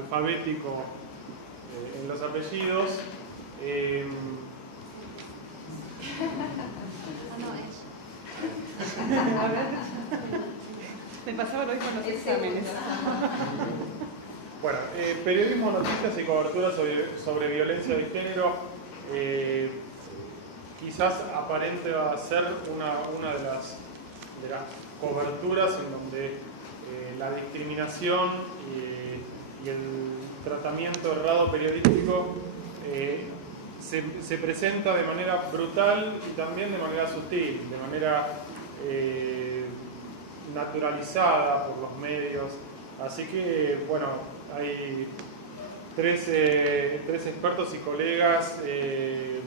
alfabético en los apellidos. A ver, me pasaba lo mismo en los exámenes. Bueno, periodismo, noticias y cobertura sobre violencia de género. Quizás aparente va a ser una de las coberturas en donde la discriminación y el tratamiento errado periodístico se presenta de manera brutal y también de manera sutil, de manera naturalizada por los medios. Así que, bueno, hay tres expertos y colegas que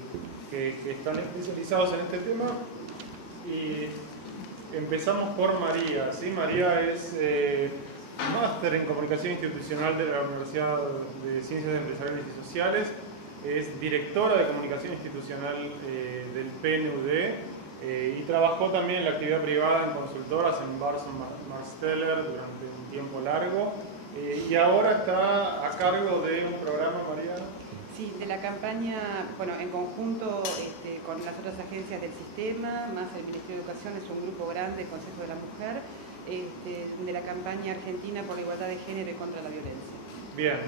están especializados en este tema. Y empezamos por María, ¿sí? María es máster en comunicación institucional de la Universidad de Ciencias Empresariales y Sociales, es directora de comunicación institucional del PNUD y trabajó también en la actividad privada en consultoras en Barson Marsteller durante un tiempo largo y ahora está a cargo de un programa, María. Sí, de la campaña, bueno, en conjunto con las otras agencias del sistema, más el Ministerio de Educación, es un grupo grande, el Consejo de la Mujer, de la campaña argentina por la igualdad de género y contra la violencia. Bien,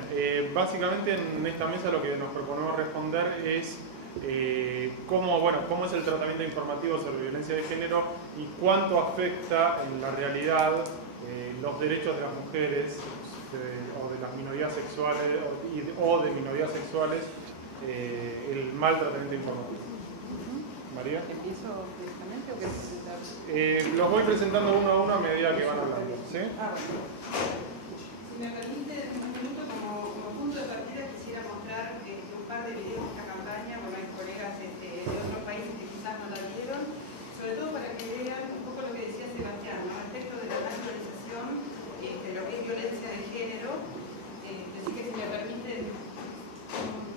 básicamente en esta mesa lo que nos proponemos responder es cómo es el tratamiento informativo sobre violencia de género y cuánto afecta en la realidad los derechos de las mujeres o de las minorías sexuales o de minorías sexuales el mal tratamiento informativo. María. ¿Empiezo directamente o qué presentar? Los voy presentando uno a uno a medida que van hablando, ¿sí? Si me permite un minuto como punto de partida quisiera mostrar un par de videos de esta campaña. Bueno, hay colegas de otros países que quizás no la vieron, sobre todo para que vean un poco lo que decía Sebastián, ¿no? Respecto de la naturalización de lo que es violencia de género. Así que si me permiten un minutito.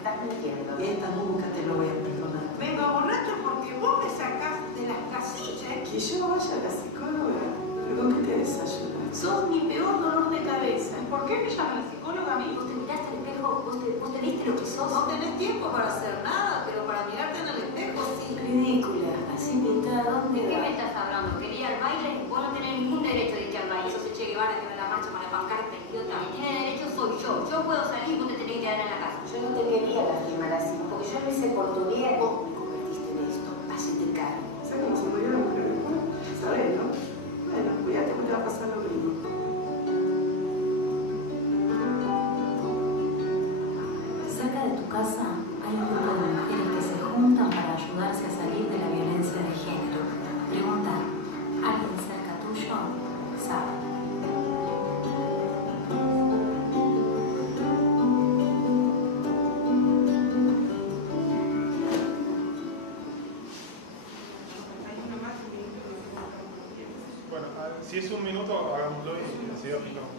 estás mintiendo. Esta nunca te lo voy a perdonar. Vengo borracho porque vos me sacás de las casillas. Que yo vaya a la psicóloga. ¿Pero con qué te desayunas? Sos mi peor dolor de cabeza. ¿Por qué me llama la psicóloga a mí? Vos te miraste al espejo, vos te viste lo que sos. No tenés tiempo para hacer nada, pero para mirarte en el espejo sí. Ridícula, así pintada, ¿dónde ¿De qué va? me estás hablando? Quería ir al baile, vos no tenés ningún derecho de irte al baile. Eso se Che Guevara que va a la marcha para pancarta, idiota. El que tiene derecho soy yo. Yo puedo salir y vos te tenés que quedar en la casa. Yo no te quería lastimar así, porque yo lo hice por tu bien. Vos me convertiste en esto, hacete cargo. ¿Sabes cómo se murió la mujer? ¿Sabes, no? Bueno, cuídate que te va a pasar lo mismo. Cerca de tu casa hay un grupo de mujeres que se juntan para ayudarse a salir de la violencia de género. Pregunta, ¿alguien cerca tuyo sabe? Bueno, si es un minuto, hagámoslo y así aplicamos.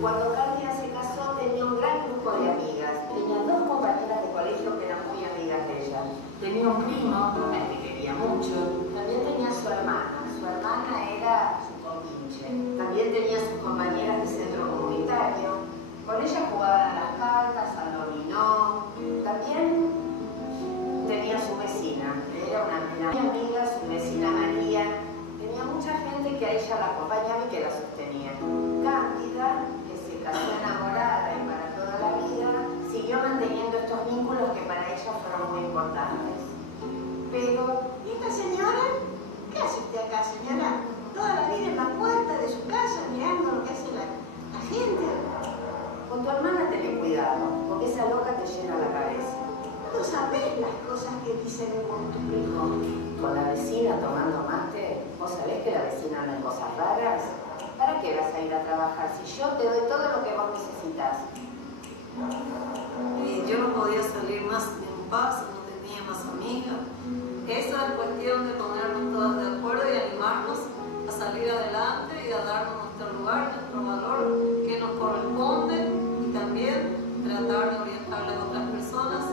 Cuando Cardia se casó tenía un gran grupo de amigas. Tenía dos compañeras de colegio que eran muy amigas de ella. Tenía un primo, al que quería mucho. También tenía su hermana. Su hermana era su compinche. También tenía sus compañeras de centro comunitario. Con ella jugaban a las cartas, al dominó. También tenía su vecina. Era una muy amiga, su vecina María. Tenía mucha gente que a ella la acompañaba y que la sostenía. Cándida, que se casó enamorada y para toda la vida, siguió manteniendo estos vínculos que para ella fueron muy importantes. Pero, ¿y esta señora? ¿Qué hace usted acá, señora? Toda la vida en la puerta de su casa mirando lo que hace la gente. con tu hermana tenés cuidado, porque esa loca te llena la cabeza. No sabés las cosas que dicen con tu primo. Con la vecina tomando mate, ¿vos sabés que la vecina anda en cosas raras? ¿Para qué vas a ir a trabajar si yo te doy todo lo que vos necesitas? Yo no podía salir más de un paso, no tenía más amigas. Esa es cuestión de ponernos todas de acuerdo y animarnos a salir adelante y a darnos nuestro lugar, nuestro valor que nos corresponde y también tratar de orientarle a otras personas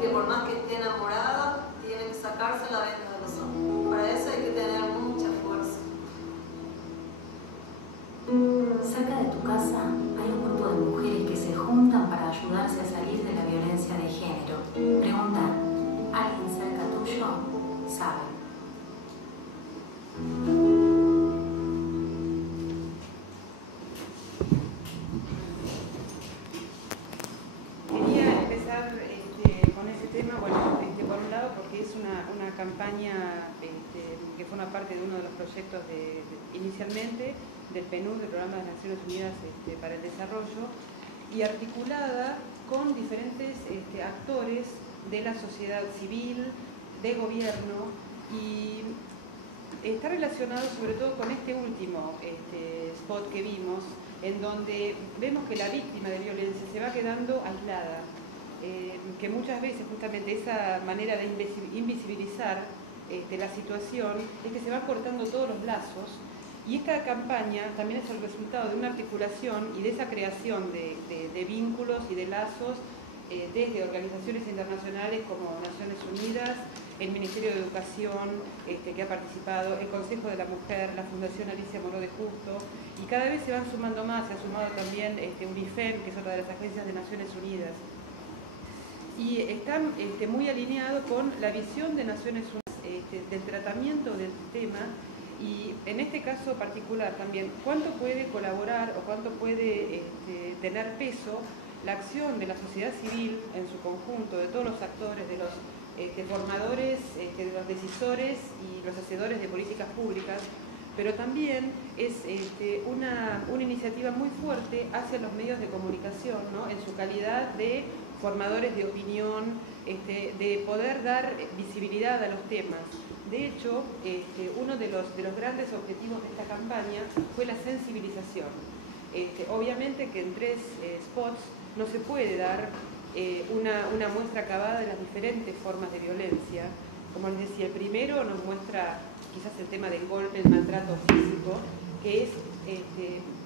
que por más que esté enamorada, tienen que sacarse la venda de los ojos. Para eso hay que tener mucha fuerza. Cerca de tu casa hay un grupo de mujeres que se juntan para ayudarse a salir de la violencia de género. Pregunta, ¿alguien cerca tuyo sabe? Quería empezar con ese tema, bueno, por un lado porque es una campaña que forma parte de uno de los proyectos inicialmente del PNUD, del Programa de las Naciones Unidas para el Desarrollo, y articulada con diferentes actores de la sociedad civil, de gobierno, y está relacionado sobre todo con este último spot que vimos, en donde vemos que la víctima de violencia se va quedando aislada, que muchas veces justamente esa manera de invisibilizar la situación es que se van cortando todos los lazos. Y esta campaña también es el resultado de una articulación y de esa creación de vínculos y de lazos desde organizaciones internacionales como Naciones Unidas, el Ministerio de Educación que ha participado, el Consejo de la Mujer, la Fundación Alicia Moró de Justo, y cada vez se van sumando más, se ha sumado también UNIFEM, que es otra de las agencias de Naciones Unidas. Y están muy alineados con la visión de Naciones Unidas del tratamiento del tema. Y en este caso particular también, ¿cuánto puede colaborar o cuánto puede tener peso la acción de la sociedad civil en su conjunto, de todos los actores, de los formadores, de los decisores y los hacedores de políticas públicas? Pero también es una iniciativa muy fuerte hacia los medios de comunicación, ¿no? En su calidad de formadores de opinión, de poder dar visibilidad a los temas. De hecho, uno de los grandes objetivos de esta campaña fue la sensibilización. Obviamente que en 3 spots no se puede dar una muestra acabada de las diferentes formas de violencia. Como les decía, el primero nos muestra quizás el tema del golpe, el maltrato físico, que es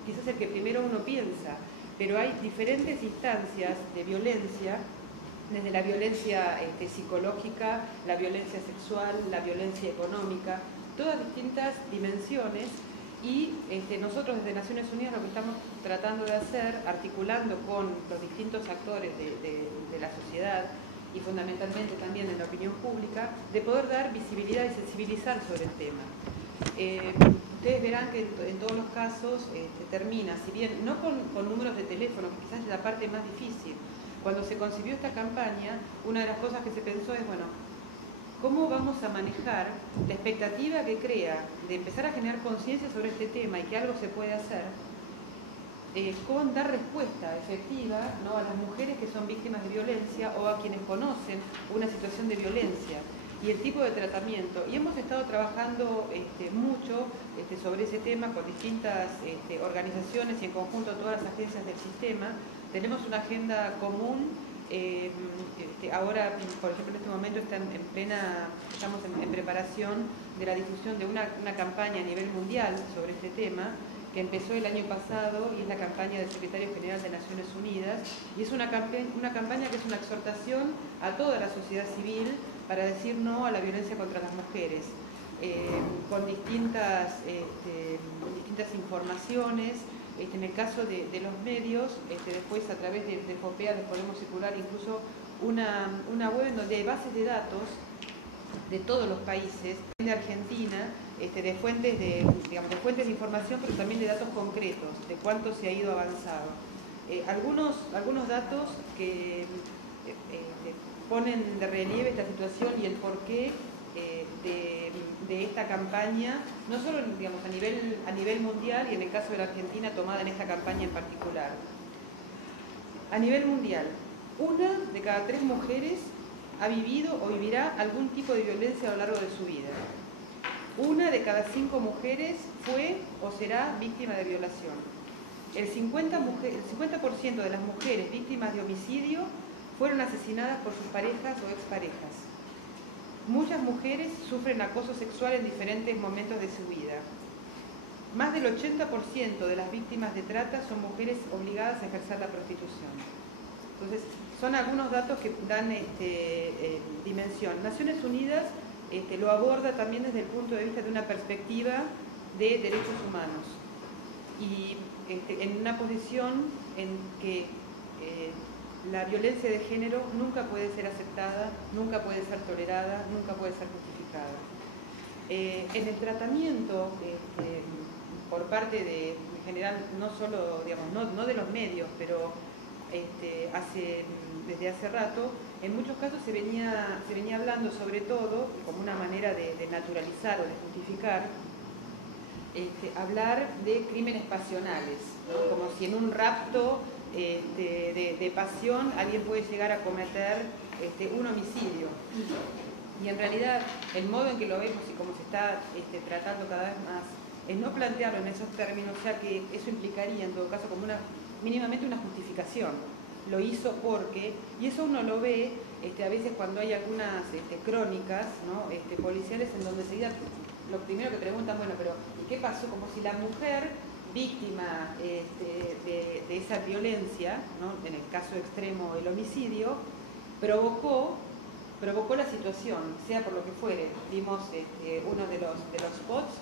quizás el que primero uno piensa, pero hay diferentes instancias de violencia, desde la violencia psicológica, la violencia sexual, la violencia económica, todas distintas dimensiones, y nosotros desde Naciones Unidas lo que estamos tratando de hacer, articulando con los distintos actores de la sociedad y fundamentalmente también en la opinión pública, de poder dar visibilidad y sensibilizar sobre el tema. Ustedes verán que en todos los casos termina, si bien no con números de teléfono, que quizás es la parte más difícil. Cuando se concibió esta campaña, una de las cosas que se pensó es, bueno, ¿cómo vamos a manejar la expectativa que crea de empezar a generar conciencia sobre este tema y que algo se puede hacer? Con dar respuesta efectiva, ¿no?, a las mujeres que son víctimas de violencia o a quienes conocen una situación de violencia y el tipo de tratamiento. Y hemos estado trabajando mucho sobre ese tema con distintas organizaciones y en conjunto todas las agencias del sistema. Tenemos una agenda común. Ahora, por ejemplo, en este momento estamos en preparación de la difusión de una campaña a nivel mundial sobre este tema, que empezó el año pasado y es la campaña del Secretario General de Naciones Unidas, y es una campaña que es una exhortación a toda la sociedad civil para decir no a la violencia contra las mujeres, con distintas informaciones. En el caso de los medios, después a través de FOPEA les podemos circular incluso una web en donde hay bases de datos de todos los países, de Argentina, de fuentes de información, pero también de datos concretos, de cuánto se ha ido avanzado. Algunos datos que ponen de relieve esta situación y el porqué de esta campaña, no solo a nivel mundial y en el caso de la Argentina tomada en esta campaña en particular. A nivel mundial, 1 de cada 3 mujeres ha vivido o vivirá algún tipo de violencia a lo largo de su vida. 1 de cada 5 mujeres fue o será víctima de violación. El 50% de las mujeres víctimas de homicidio fueron asesinadas por sus parejas o exparejas. Muchas mujeres sufren acoso sexual en diferentes momentos de su vida. Más del 80% de las víctimas de trata son mujeres obligadas a ejercer la prostitución. Entonces, son algunos datos que dan dimensión. Naciones Unidas lo aborda también desde el punto de vista de una perspectiva de derechos humanos y en una posición en que la violencia de género nunca puede ser aceptada, nunca puede ser tolerada, nunca puede ser justificada. En el tratamiento, por parte de, en general, no solo, no de los medios, pero desde hace rato, en muchos casos se venía hablando sobre todo, como una manera de naturalizar o de justificar, hablar de crímenes pasionales, ¿no? Como si en un rapto de pasión alguien puede llegar a cometer un homicidio. Y en realidad el modo en que lo vemos y cómo se está tratando cada vez más es no plantearlo en esos términos, ya que eso implicaría en todo caso como mínimamente una justificación. Lo hizo porque, y eso uno lo ve a veces cuando hay algunas crónicas, ¿no? Policiales, en donde enseguida lo primero que preguntan, bueno, pero ¿y qué pasó? Como si la mujer víctima de esa violencia, ¿no? En el caso extremo el homicidio, provocó la situación, sea por lo que fuere. Vimos uno de los spots,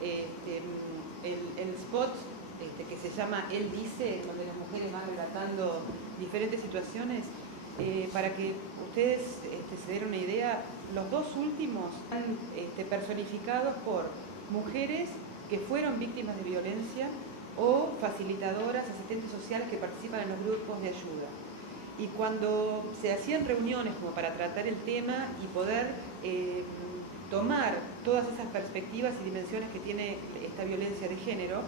el spot que se llama Él Dice, donde las mujeres van relatando diferentes situaciones. Para que ustedes se den una idea, los dos últimos están personificados por mujeres que fueron víctimas de violencia o facilitadoras, asistentes sociales que participan en los grupos de ayuda. Y cuando se hacían reuniones como para tratar el tema y poder tomar todas esas perspectivas y dimensiones que tiene esta violencia de género,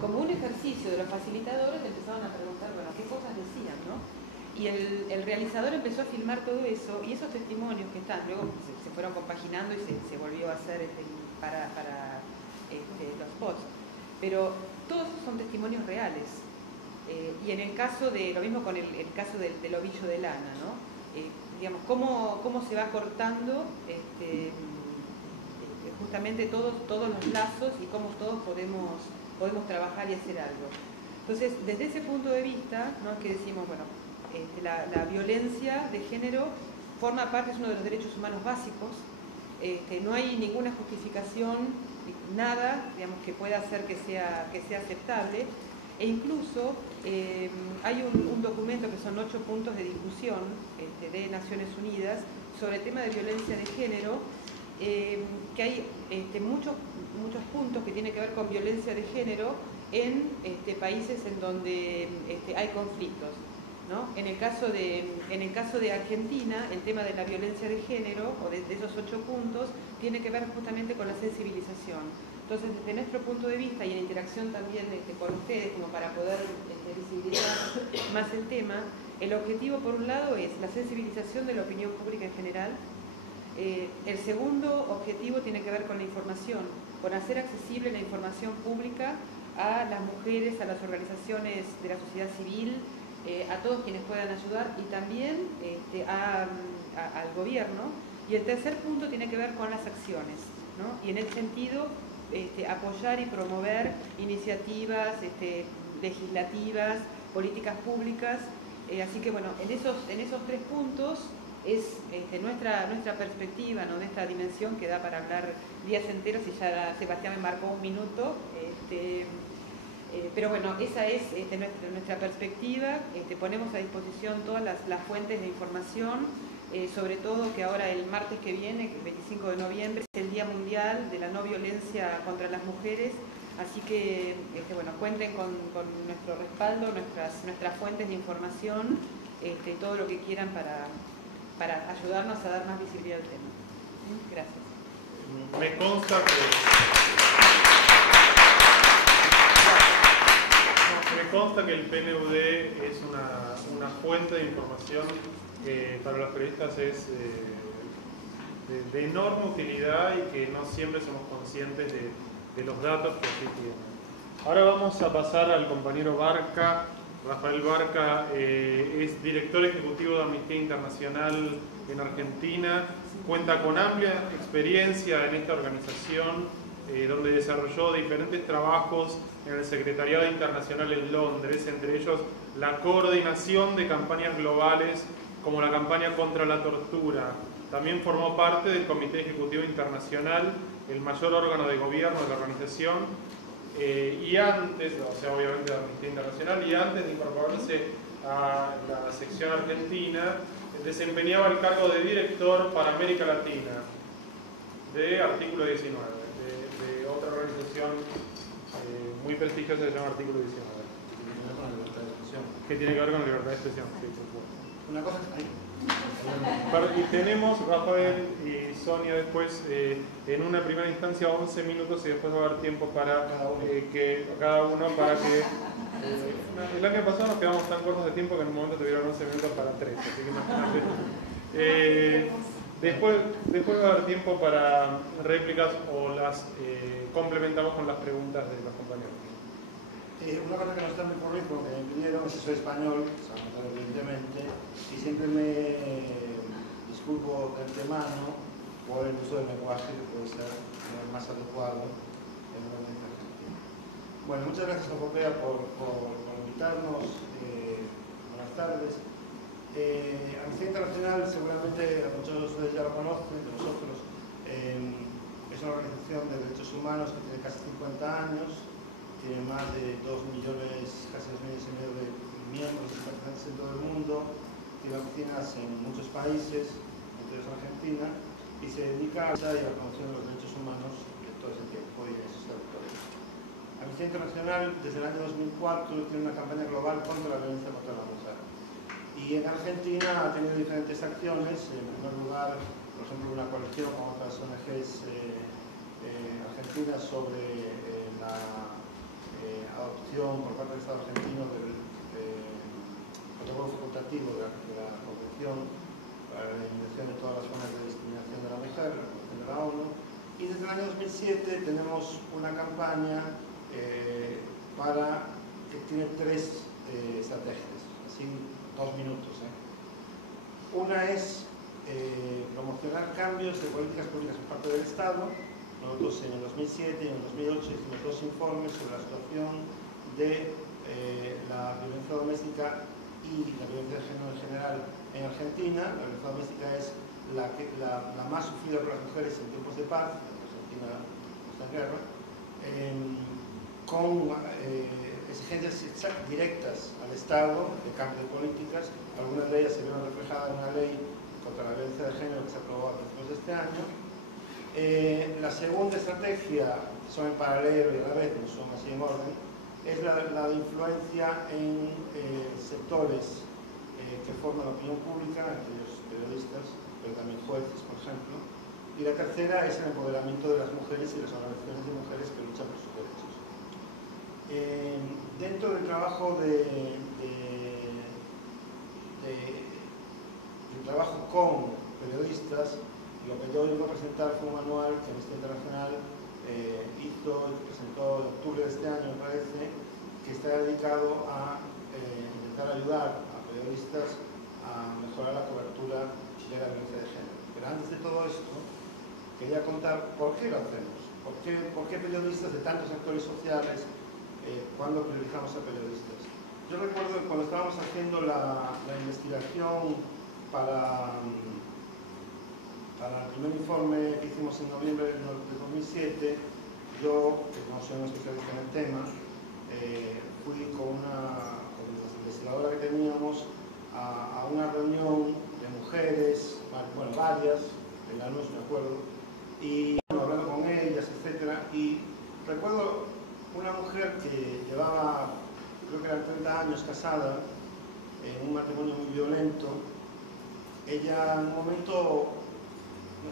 como un ejercicio de los facilitadores empezaron a preguntar, bueno, ¿qué cosas decían, no? Y el realizador empezó a filmar todo eso y esos testimonios que están, luego se fueron compaginando y se volvió a hacer para los spots. Pero todos esos son testimonios reales. Y en el caso de, lo mismo con el caso del ovillo de lana, ¿no? Digamos, cómo se va cortando justamente todos los lazos y cómo todos podemos podemos trabajar y hacer algo. Entonces, desde ese punto de vista, ¿no?, es que decimos, bueno, la violencia de género forma parte, es uno de los derechos humanos básicos. No hay ninguna justificación, nada, digamos, que pueda hacer que sea aceptable, e incluso hay un documento que son 8 puntos de discusión de Naciones Unidas sobre el tema de violencia de género, que hay muchos puntos que tienen que ver con violencia de género en países en donde hay conflictos, ¿no? En el caso de Argentina, el tema de la violencia de género, o de esos 8 puntos, tiene que ver justamente con la sensibilización. Entonces, desde nuestro punto de vista y en interacción también con ustedes, como para poder visibilizar más el tema, el objetivo, por un lado, es la sensibilización de la opinión pública en general. El segundo objetivo tiene que ver con la información, con hacer accesible la información pública a las mujeres, a las organizaciones de la sociedad civil, a todos quienes puedan ayudar, y también al gobierno. Y el tercer punto tiene que ver con las acciones, ¿no? Y en ese sentido, apoyar y promover iniciativas legislativas, políticas públicas. Así que bueno, en esos 3 puntos es nuestra perspectiva, ¿no?, de esta dimensión, que da para hablar días enteros, y ya Sebastián me marcó un minuto. Pero bueno, esa es nuestra perspectiva. Ponemos a disposición todas las fuentes de información, sobre todo que ahora el martes que viene, el 25 de noviembre, es el Día Mundial de la No Violencia contra las Mujeres. Así que bueno, cuenten con nuestro respaldo, nuestras fuentes de información, todo lo que quieran para ayudarnos a dar más visibilidad al tema. Gracias. Me consta que el PNUD es una fuente de información que para los periodistas es de enorme utilidad, y que no siempre somos conscientes de los datos que así tienen. Ahora vamos a pasar al compañero Barca. Rafael Barca es director ejecutivo de Amnistía Internacional en Argentina, cuenta con amplia experiencia en esta organización, donde desarrolló diferentes trabajos en el Secretariado Internacional en Londres, entre ellos la coordinación de campañas globales como la campaña contra la tortura. También formó parte del Comité Ejecutivo Internacional, el mayor órgano de gobierno de la organización, y antes, o sea, obviamente de Amnistía Internacional, y antes de incorporarse a la sección argentina, desempeñaba el cargo de director para América Latina de Artículo 19, de otra organización muy prestigiosa que se llama Artículo 19. ¿Qué tiene que ver con la libertad de expresión? Sí, por supuesto. Una cosa que... Y tenemos, Rafael y Sonia, después en una primera instancia 11 minutos, y después va a haber tiempo para cada uno para que... el año pasado nos quedamos tan cortos de tiempo que en un momento tuvieron 11 minutos para 3, así que imagínate. Después va a haber tiempo para réplicas, o las complementamos con las preguntas de los compañeros. Una cosa que no está en mi currículum, que me pidieron, es que soy español, evidentemente, y siempre me disculpo de antemano por el uso del lenguaje, que puede ser el más adecuado en una organización argentina. Bueno, muchas gracias a Popea por invitarnos. Buenas tardes. Amnistía Internacional, seguramente muchos de ustedes ya lo conocen, de nosotros. Es una organización de derechos humanos que tiene casi 50 años. Tiene más de 2 millones, casi 2 millones y medio de miembros en todo el mundo. Tiene oficinas en muchos países, entre ellos Argentina, y se dedica a la promoción de los derechos humanos de todo ese tiempo y en esos territorios. Amnistía Internacional, desde el año 2004, tiene una campaña global contra la violencia contra la mujer. Y en Argentina ha tenido diferentes acciones. En primer lugar, por ejemplo, una coalición con otras ONGs argentinas sobre la adopción por parte del Estado argentino del protocolo facultativo de la Convención para la eliminación de todas las formas de discriminación de la mujer, de la ONU. Y desde el año 2007 tenemos una campaña que tiene 3 estrategias, así 2 minutos. Una es promocionar cambios de políticas públicas por parte del Estado, Nosotros en el 2007 y en el 2008 hicimos 2 informes sobre la situación de la violencia doméstica y la violencia de género en general en Argentina. La violencia doméstica es la más sufrida por las mujeres en tiempos de paz. Argentina está en guerra. Con exigencias directas al Estado de cambio de políticas. Algunas de ellas se vieron reflejadas en una ley contra la violencia de género que se aprobó a principios de este año. La segunda estrategia, que son en paralelo y a la vez, no son así en orden, es la de influencia en sectores que forman la opinión pública, entre ellos periodistas, pero también jueces, por ejemplo. Y la tercera es el empoderamiento de las mujeres y las organizaciones de mujeres que luchan por sus derechos. Dentro del trabajo trabajo con periodistas, lo que yo iba a presentar fue un manual que Amnistía Internacional hizo y presentó en octubre de este año, me parece, que está dedicado a intentar ayudar a periodistas a mejorar la cobertura de la violencia de género. Pero antes de todo esto, quería contar por qué lo hacemos, por qué periodistas de tantos actores sociales, cuando priorizamos a periodistas. Yo recuerdo que cuando estábamos haciendo la investigación para el primer informe que hicimos en noviembre de 2007, yo, que no soy un especialista en el tema, fui con la investigadora que teníamos a una reunión de mujeres, bueno, varias, en la noche me acuerdo, y hablando con ellas, etc. Y recuerdo una mujer que llevaba, creo que eran 30 años casada, en un matrimonio muy violento. Ella en un momento,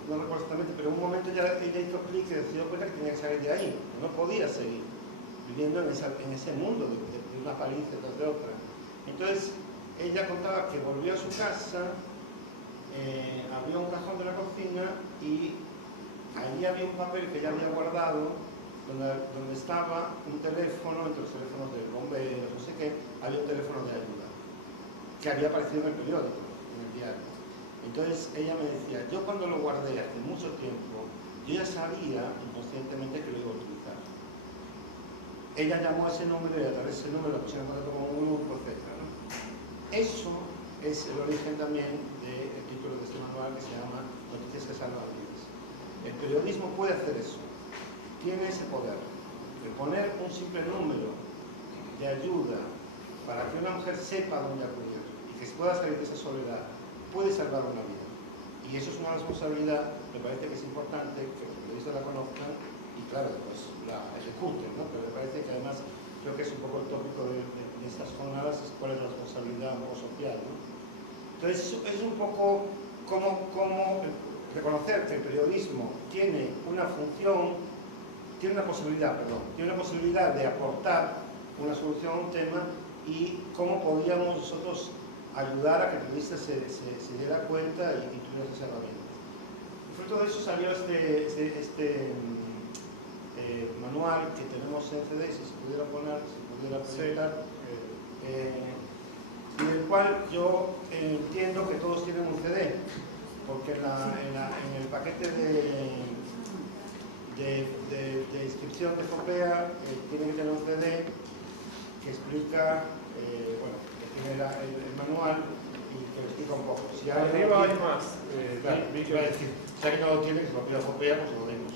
no recuerdo exactamente, pero en un momento ella hizo clic y se dio cuenta que tenía que salir de ahí, no podía seguir viviendo en ese mundo de una paliza tras de otra. Entonces ella contaba que volvió a su casa, abrió un cajón de la cocina y allí había un papel que ella había guardado donde estaba un teléfono, entre los teléfonos de bomberos, no sé qué, había un teléfono de ayuda que había aparecido en el periódico, en el diario. Entonces ella me decía, yo cuando lo guardé hace mucho tiempo, yo ya sabía inconscientemente que lo iba a utilizar. Ella llamó a ese número y a través de ese número lo pusieron en contacto como un grupo, etc., ¿no? Eso es el origen también del título de este manual, que se llama Noticias que salvan vidas. El periodismo puede hacer eso. Tiene ese poder de poner un simple número de ayuda para que una mujer sepa dónde acudir y que se pueda salir de esa soledad, puede salvar una vida. Y eso es una responsabilidad, me parece que es importante que los periodistas la conozcan y, claro, después la ejecuten, ¿no? Pero me parece que además, creo que es un poco el tópico de estas jornadas, es cuál es la responsabilidad un poco social, ¿no? Entonces, es un poco cómo reconocer que el periodismo tiene una función, tiene una posibilidad de aportar una solución a un tema y cómo podríamos nosotros ayudar a que el periodista se diera cuenta y tuviera esas herramientas. Fruto de eso salió este manual que tenemos en CD, si se pudiera poner, si pudiera presentar, y del cual yo entiendo que todos tienen un CD, porque en el paquete de inscripción de FOPEA tiene que tener un CD que explica, bueno, que tiene el manual y que lo explica un poco. Si arriba hay más. Claro, iba a decir, ya que no lo tiene, que se lo pida FOPEA, pues lo dimos.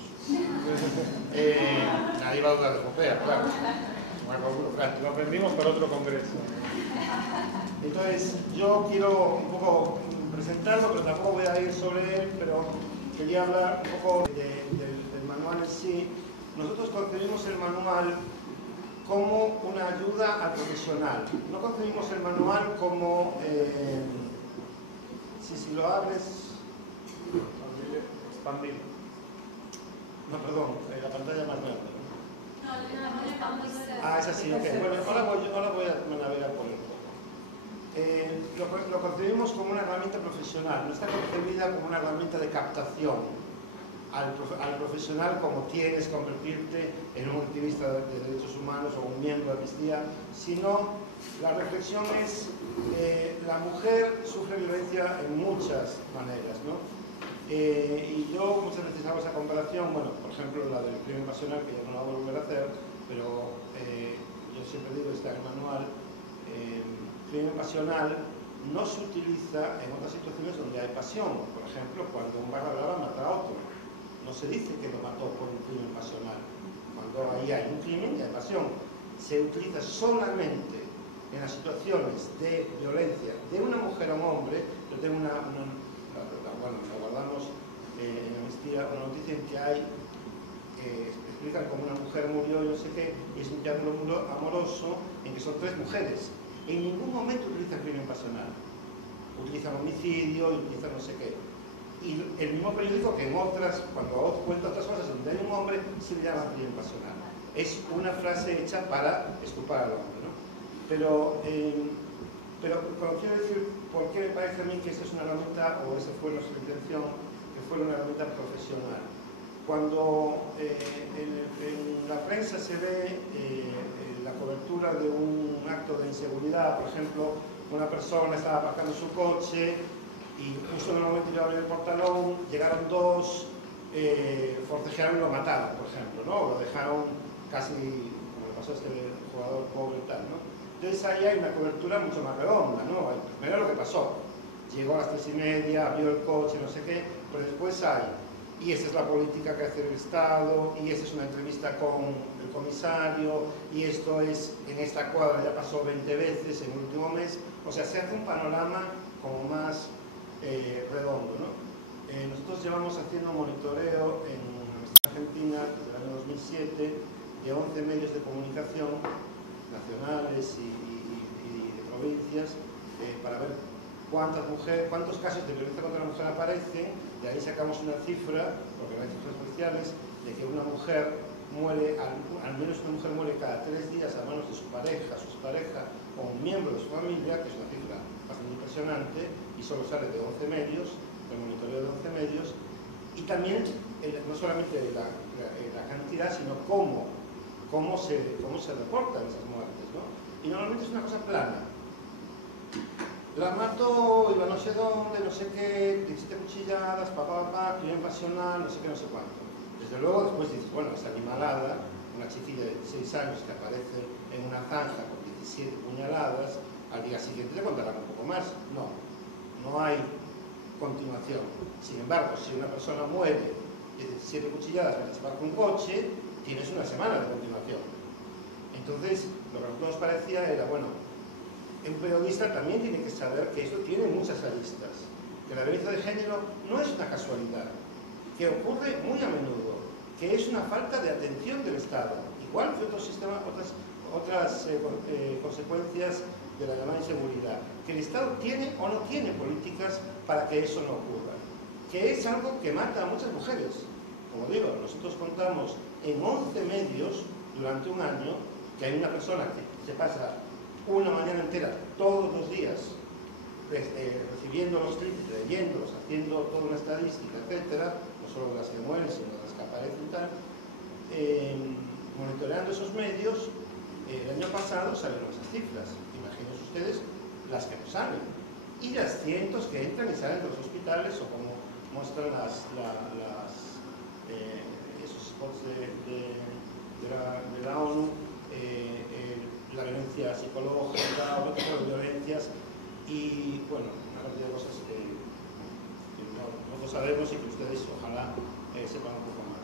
Nadie va a dudar de FOPEA, claro. Lo aprendimos para otro congreso. Entonces, yo quiero un poco presentarlo, pero tampoco voy a ir sobre él, pero quería hablar un poco del manual en sí. Nosotros concebimos el manual como una ayuda al profesional. No concebimos el manual como... si lo abres... Expandir. No, perdón, la pantalla más grande. No, es así, ok. Bueno, ahora voy a navegar por él. Lo concebimos como una herramienta profesional, no está concebida como una herramienta de captación al profesional como tienes que convertirte en un activista de derechos humanos o un miembro de Amnistía, sino la reflexión es la mujer sufre violencia en muchas maneras, ¿no? Y yo muchas veces hago esa comparación, bueno, por ejemplo, la del crimen pasional, que ya no la voy a volver a hacer, pero yo siempre digo, está en el manual, crimen pasional no se utiliza en otras situaciones donde hay pasión. Por ejemplo, cuando un barra brava mata a otro, no se dice que lo mató por un crimen pasional. Cuando ahí hay un crimen y hay pasión, se utiliza solamente en las situaciones de violencia de una mujer a un hombre. Yo tengo bueno, la guardamos en Amnistía, una noticia en que hay, explican cómo una mujer murió y no sé qué, y es un triángulo amoroso en que son 3 mujeres. En ningún momento utilizan crimen pasional. Utilizan homicidio, utilizan no sé qué. Y el mismo periódico que en otras, cuando cuenta otras cosas donde hay un hombre, se le llama crimen pasional. Es una frase hecha para estuprar al hombre, ¿no? Pero cuando quiero decir por qué me parece a mí que esa es una herramienta, o esa fue nuestra intención, que fuera una herramienta profesional. Cuando en la prensa se ve la cobertura de un acto de inseguridad, por ejemplo, una persona estaba aparcando su coche y justo en el momento de abrir el portalón llegaron 2, forcejearon y lo mataron, por ejemplo, ¿no? Lo dejaron casi, como le pasó a este jugador pobre y tal, ¿no? Entonces ahí hay una cobertura mucho más redonda, ¿no? Primero lo que pasó, llegó a las 3:30, abrió el coche, no sé qué, pero después hay, y esa es la política que hace el Estado, y esa es una entrevista con el comisario, y esto es, en esta cuadra ya pasó 20 veces en el último mes, o sea, se hace un panorama como más redondo, ¿no? Nosotros llevamos haciendo monitoreo en Argentina desde el año 2007 de 11 medios de comunicación nacionales y de provincias para ver cuántos casos de violencia contra la mujer aparecen. De ahí sacamos una cifra, porque no hay cifras oficiales, de que una mujer muere, al menos una mujer muere cada 3 días a manos de su pareja o un miembro de su familia, que es una cifra bastante impresionante, y solo sale de 11 medios, el monitoreo de 11 medios, y también no solamente la cantidad, sino cómo se reportan esas muertes, ¿no? Y normalmente es una cosa plana. La mató, iba no sé dónde, no sé qué, 17 cuchilladas, crimen pasional, no sé qué, no sé cuánto. Desde luego después dices, bueno, esa animalada, una chiquilla de 16 años que aparece en una zanja con 17 puñaladas, al día siguiente te contarán un poco más. No hay continuación. Sin embargo, si una persona muere de 17 cuchilladas mientras va con un coche, tienes una semana de continuación. Entonces, lo que nos parecía era, bueno, un periodista también tiene que saber que esto tiene muchas aristas, que la violencia de género no es una casualidad, que ocurre muy a menudo, que es una falta de atención del Estado, igual que otras consecuencias de la llamada inseguridad, que el Estado tiene o no tiene políticas para que eso no ocurra, que es algo que mata a muchas mujeres. Como digo, nosotros contamos en 11 medios durante un año que hay una persona que se pasa una mañana entera, todos los días, recibiendo los clips, leyéndolos, haciendo toda una estadística, etcétera, no solo de las que mueren, sino de las que aparecen y tal, monitoreando esos medios. El año pasado salieron esas cifras, imagínense ustedes las que no salen, y las cientos que entran y salen de los hospitales, o como muestran esos spots de la ONU, la violencia psicológica, otro tipo de violencias, y bueno, una cantidad de cosas que nosotros sabemos y que ustedes ojalá sepan un poco más.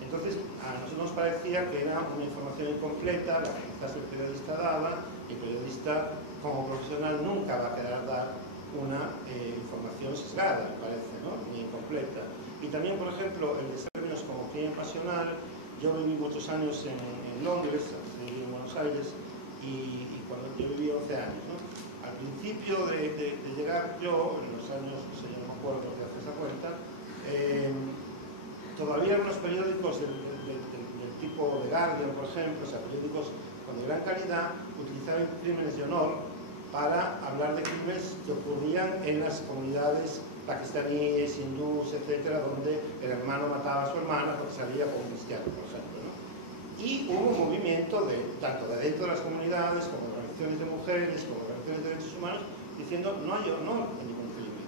Entonces, a nosotros nos parecía que era una información incompleta, la que quizás el periodista daba, y el periodista como profesional nunca va a querer dar una información sesgada, me parece, ¿no? Ni incompleta. Y también, por ejemplo, el de términos como crimen pasional. Yo viví muchos años en Londres, antes de vivir en Buenos Aires, y cuando yo viví 11 años, ¿no? Al principio de llegar yo, en los años, no sé, yo no me acuerdo de hacer esa cuenta, todavía algunos periódicos del tipo The Guardian, por ejemplo, o sea, periódicos con gran calidad, utilizaban crímenes de honor para hablar de crímenes que ocurrían en las comunidades pakistaníes, hindús, etcétera, donde el hermano mataba a su hermana porque salía como cristiano, por ejemplo, ¿no? Y hubo un movimiento tanto de dentro de las comunidades como de organizaciones de mujeres, como de organizaciones de derechos humanos, diciendo no hay honor en ningún crimen.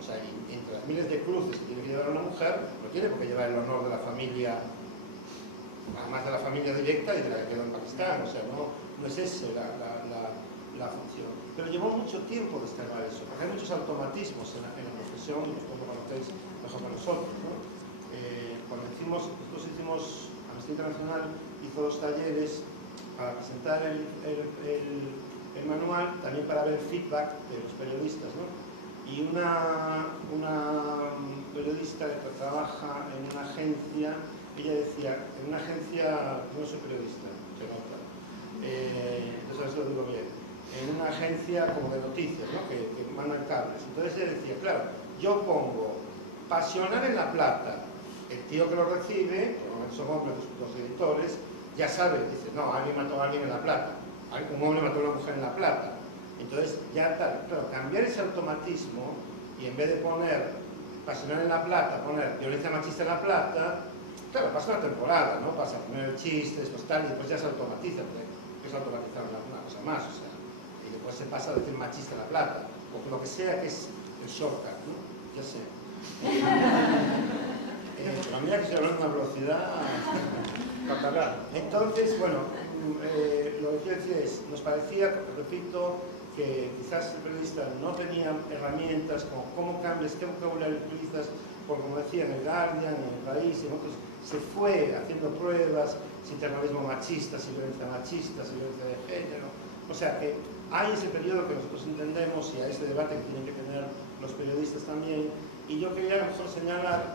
O O sea, entre las miles de cruces que tiene que llevar una mujer, no tiene por qué llevar el honor de la familia, además de la familia directa y de la que quedó en Pakistán. O sea, no es esa la función. Pero llevó mucho tiempo desterrar eso, porque hay muchos automatismos en la profesión, y vosotros lo conocéis mejor que nosotros, ¿no? Cuando nosotros hicimos, Amnistía Internacional hizo 2 talleres para presentar el manual, también para ver el feedback de los periodistas, ¿no? Y una periodista que trabaja en una agencia, ella decía, en una agencia, no soy periodista, se nota, eso lo digo bien, en una agencia como de noticias, ¿no? que mandan cables. Entonces ella decía, claro, yo pongo pasional en La Plata, el tío que lo recibe, normalmente son hombres los editores, ya sabe, dice, no, alguien mató a alguien en La Plata, un hombre mató a una mujer en La Plata. Entonces, ya tal, claro, cambiar ese automatismo y en vez de poner pasional en La Plata, poner violencia machista en La Plata, claro, pasa una temporada, ¿no? Pasa a poner chistes, pues tal, y después ya se automatiza, porque es automatizar una cosa más, o sea, y después se pasa a decir machista en La Plata, o lo que sea que es el shortcut, ¿no? Ya sé. Pero mira que estoy hablando a una velocidad catalana. Entonces, bueno, lo que quiero decir es, nos parecía, repito, que quizás el periodista no tenía herramientas como cómo cambias, qué vocabulario utilizas, porque como decía en el Guardian, en el País, y en otros, se fue haciendo pruebas, si terrorismo machista, si violencia machista, si violencia de género. O sea que hay ese periodo que nosotros entendemos y hay ese debate que tienen que tener los periodistas también. Y yo quería a lo mejor señalar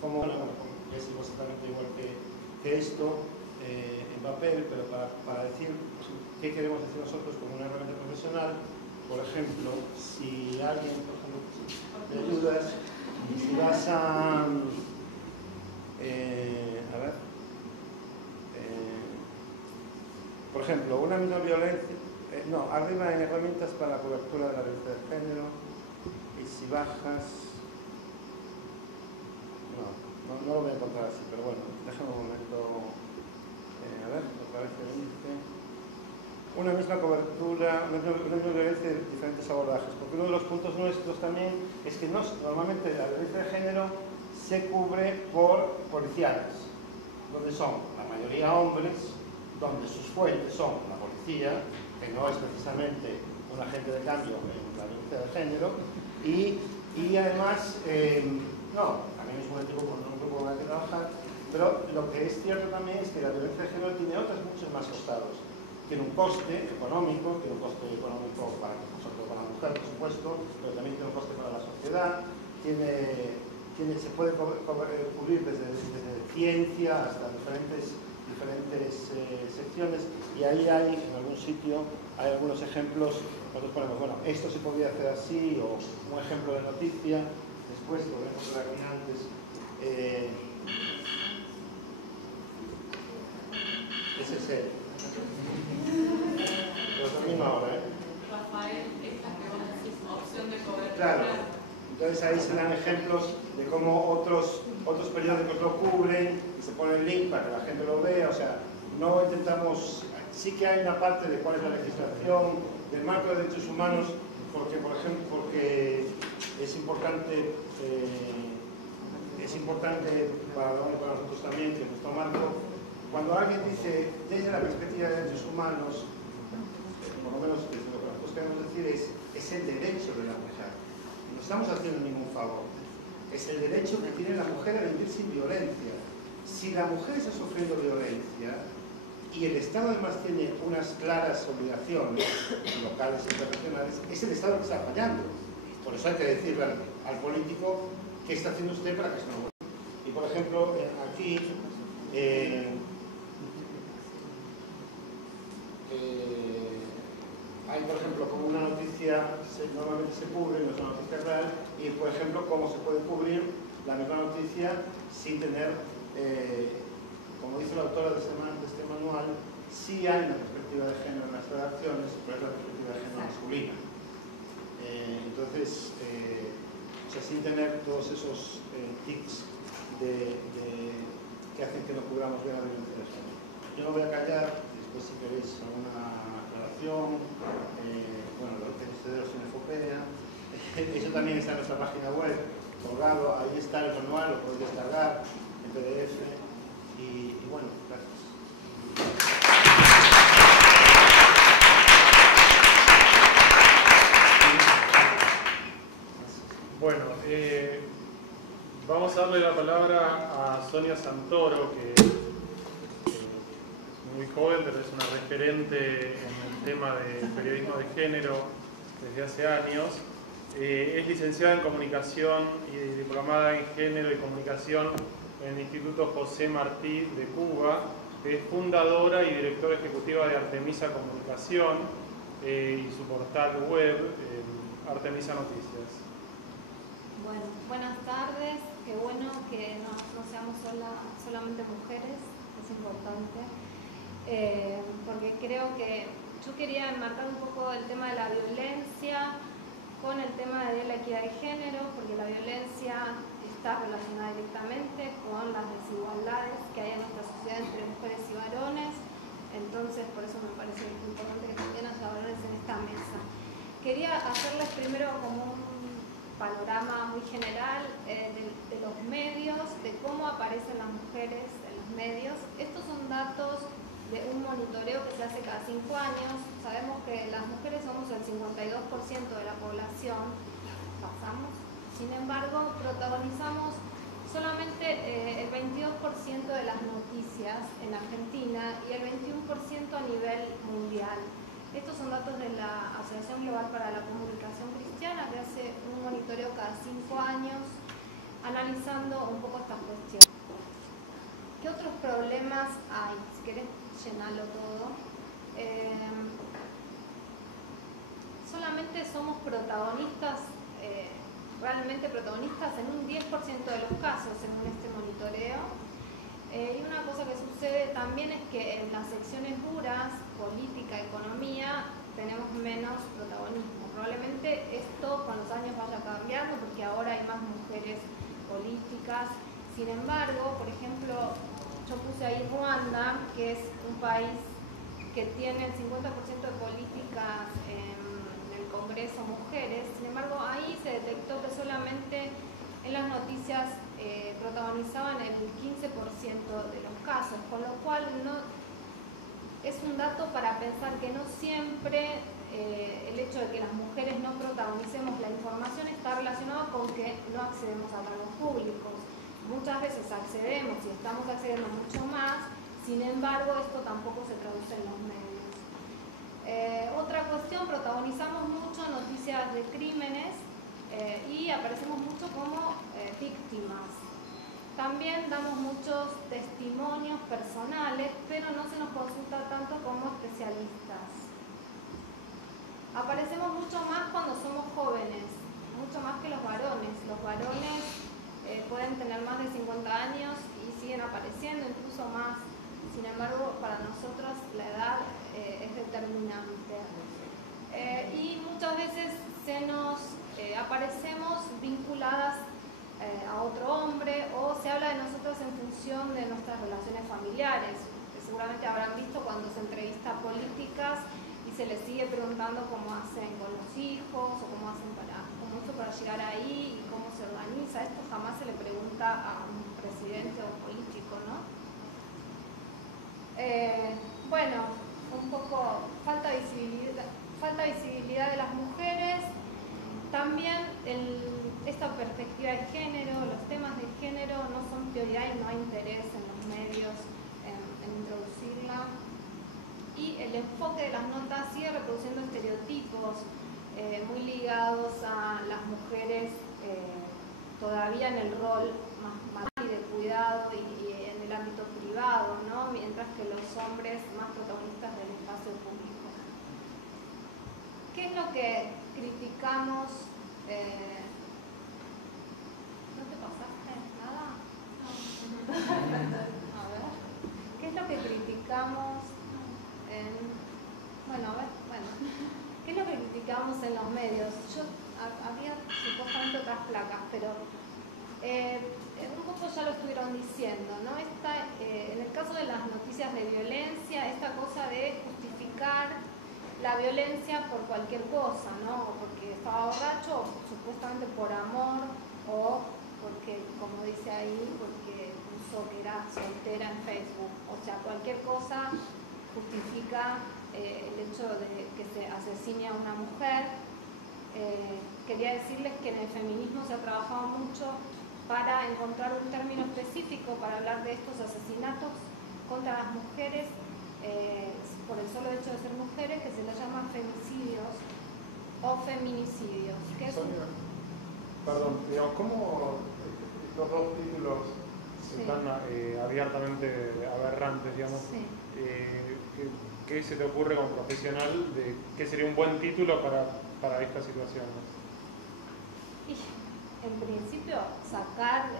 cómo, es exactamente igual que esto, en papel, pero para decir qué queremos decir nosotros como una herramienta profesional. Por ejemplo, si alguien, por ejemplo, te ayudas, si vas a ver, por ejemplo, una misma violencia, no, arriba en herramientas para la cobertura de la violencia de género, y si bajas, no lo voy a encontrar así, pero bueno, déjame un momento. A ver, otra vez que dice. Una misma cobertura, una misma violencia de diferentes abordajes. Porque uno de los puntos nuestros también es que normalmente la violencia de género se cubre por policiales, donde son la mayoría hombres, donde sus fuentes son la policía, que no es precisamente un agente de cambio en la violencia de género, y además, no, también es un equipo con un grupo con el que trabajar. Pero lo que es cierto también es que la violencia de género tiene otros muchos más costados. Tiene un coste económico, para la mujer, por supuesto, pero también tiene un coste para la sociedad. Se puede cubrir desde ciencia hasta diferentes secciones, y ahí hay, en algún sitio, hay algunos ejemplos. Nosotros ponemos, bueno, esto se podría hacer así, o un ejemplo de noticia. Después, podemos ver aquí antes. Ese es él. Pero también ahora, Rafael, esta que vos decís, opción de cobertura. Claro. Entonces ahí se dan ejemplos de cómo otros periódicos lo cubren y se pone el link para que la gente lo vea. O sea, no intentamos. Sí que hay una parte de cuál es la legislación, del marco de derechos humanos, porque, por ejemplo, porque es importante para nosotros también que nuestro marco. Cuando alguien dice, desde la perspectiva de derechos humanos, por lo menos lo que nosotros queremos decir es el derecho de la mujer. No estamos haciendo ningún favor. Es el derecho que tiene la mujer a vivir sin violencia. Si la mujer está sufriendo violencia y el Estado además tiene unas claras obligaciones locales e internacionales, es el Estado que está fallando. Por eso hay que decirle al político qué está haciendo usted para que se no vuelva. Y por ejemplo, aquí hay, por ejemplo, como una noticia normalmente se cubre, no es una noticia real, y por ejemplo, cómo se puede cubrir la misma noticia sin tener, como dice la autora de este manual, sí hay una perspectiva de género en las redacciones, pero es la perspectiva de género masculina. Entonces, o sea, sin tener todos esos tics que hacen que no cubramos bien la violencia de género. Yo no voy a callar, después si queréis alguna aclaración, bueno, lo que es de la Sinefopea. Eso también está en nuestra página web, colgado, ahí está el manual, lo podéis descargar en PDF y bueno, gracias. Bueno, vamos a darle la palabra a Sonia Santoro, que es muy joven, pero es una referente en el tema del periodismo de género desde hace años. Es licenciada en Comunicación y diplomada en Género y Comunicación en el Instituto José Martí de Cuba. Es fundadora y directora ejecutiva de Artemisa Comunicación y su portal web, Artemisa Noticias. Bueno, buenas tardes. Qué bueno que no seamos solamente mujeres, es importante. Porque creo que yo quería enmarcar un poco el tema de la violencia con el tema de la equidad de género, porque la violencia está relacionada directamente con las desigualdades que hay en nuestra sociedad entre mujeres y varones. Entonces, por eso me parece importante que también haya varones en esta mesa. Quería hacerles primero como un panorama muy general de los medios, de cómo aparecen las mujeres en los medios. Estos son datos de un monitoreo que se hace cada 5 años. Sabemos que las mujeres somos el 52% de la población, pasamos. Sin embargo, protagonizamos solamente el 22% de las noticias en Argentina y el 21% a nivel mundial. Estos son datos de la Asociación Global para la Comunicación Cristiana, que hace un monitoreo cada 5 años analizando un poco estas cuestiones. ¿Qué otros problemas hay? Si querés llenarlo todo. Solamente somos protagonistas, realmente protagonistas en un 10% de los casos según este monitoreo. Y una cosa que sucede también es que en las secciones duras, política, economía, tenemos menos protagonismo. Probablemente esto con los años vaya cambiando porque ahora hay más mujeres políticas. Sin embargo, por ejemplo, yo puse ahí Ruanda, que es un país que tiene el 50% de políticas en el Congreso mujeres. Sin embargo, ahí se detectó que solamente en las noticias protagonizaban el 15% de los casos, con lo cual es un dato para pensar que no siempre el hecho de que las mujeres no protagonicemos la información está relacionado con que no accedemos a cargos públicos. Muchas veces accedemos y estamos accediendo mucho más, sin embargo esto tampoco se traduce en los medios. Otra cuestión, protagonizamos mucho noticias de crímenes y aparecemos mucho como víctimas. También damos muchos testimonios personales, pero no se nos consulta tanto como especialistas. Aparecemos mucho más cuando somos jóvenes, mucho más que los varones. Los varones pueden tener más de 50 años y siguen apareciendo, incluso más. Sin embargo, para nosotros la edad es determinante. Y muchas veces aparecemos vinculadas a otro hombre o se habla de nosotros en función de nuestras relaciones familiares. Seguramente habrán visto cuando se entrevista a políticas y se les sigue preguntando cómo hacen con los hijos o cómo hacen para llegar ahí y cómo se organiza. Esto jamás se le pregunta a un presidente o un político, ¿no? Bueno, un poco falta visibilidad de las mujeres. También esta perspectiva de género, los temas de género no son prioridad y no hay interés en los medios en introducirla. Y el enfoque de las notas sigue reproduciendo estereotipos muy ligados a las mujeres todavía en el rol más de cuidado y en el ámbito privado, ¿no? Mientras que los hombres más protagonistas del espacio público. ¿Qué es lo que criticamos? ¿No te pasaste nada? No. A ver. ¿Qué es lo que criticamos ¿qué es lo que criticamos en los medios? Había supuestamente otras placas, pero un poco ya lo estuvieron diciendo, ¿no? En el caso de las noticias de violencia, esta cosa de justificar la violencia por cualquier cosa, ¿no? O porque estaba borracho, o supuestamente por amor, o porque, como dice ahí, porque puso que era soltera en Facebook. O sea, cualquier cosa justifica el hecho de que se asesine a una mujer. Quería decirles que en el feminismo se ha trabajado mucho para encontrar un término específico para hablar de estos asesinatos contra las mujeres por el solo hecho de ser mujeres, que se les llama femicidios o feminicidios. Que es Perdón, digamos, ¿cómo estos dos títulos tan abiertamente aberrantes, digamos, sí. ¿qué se te ocurre como profesional de qué sería un buen título para estas situaciones? Y en principio sacar,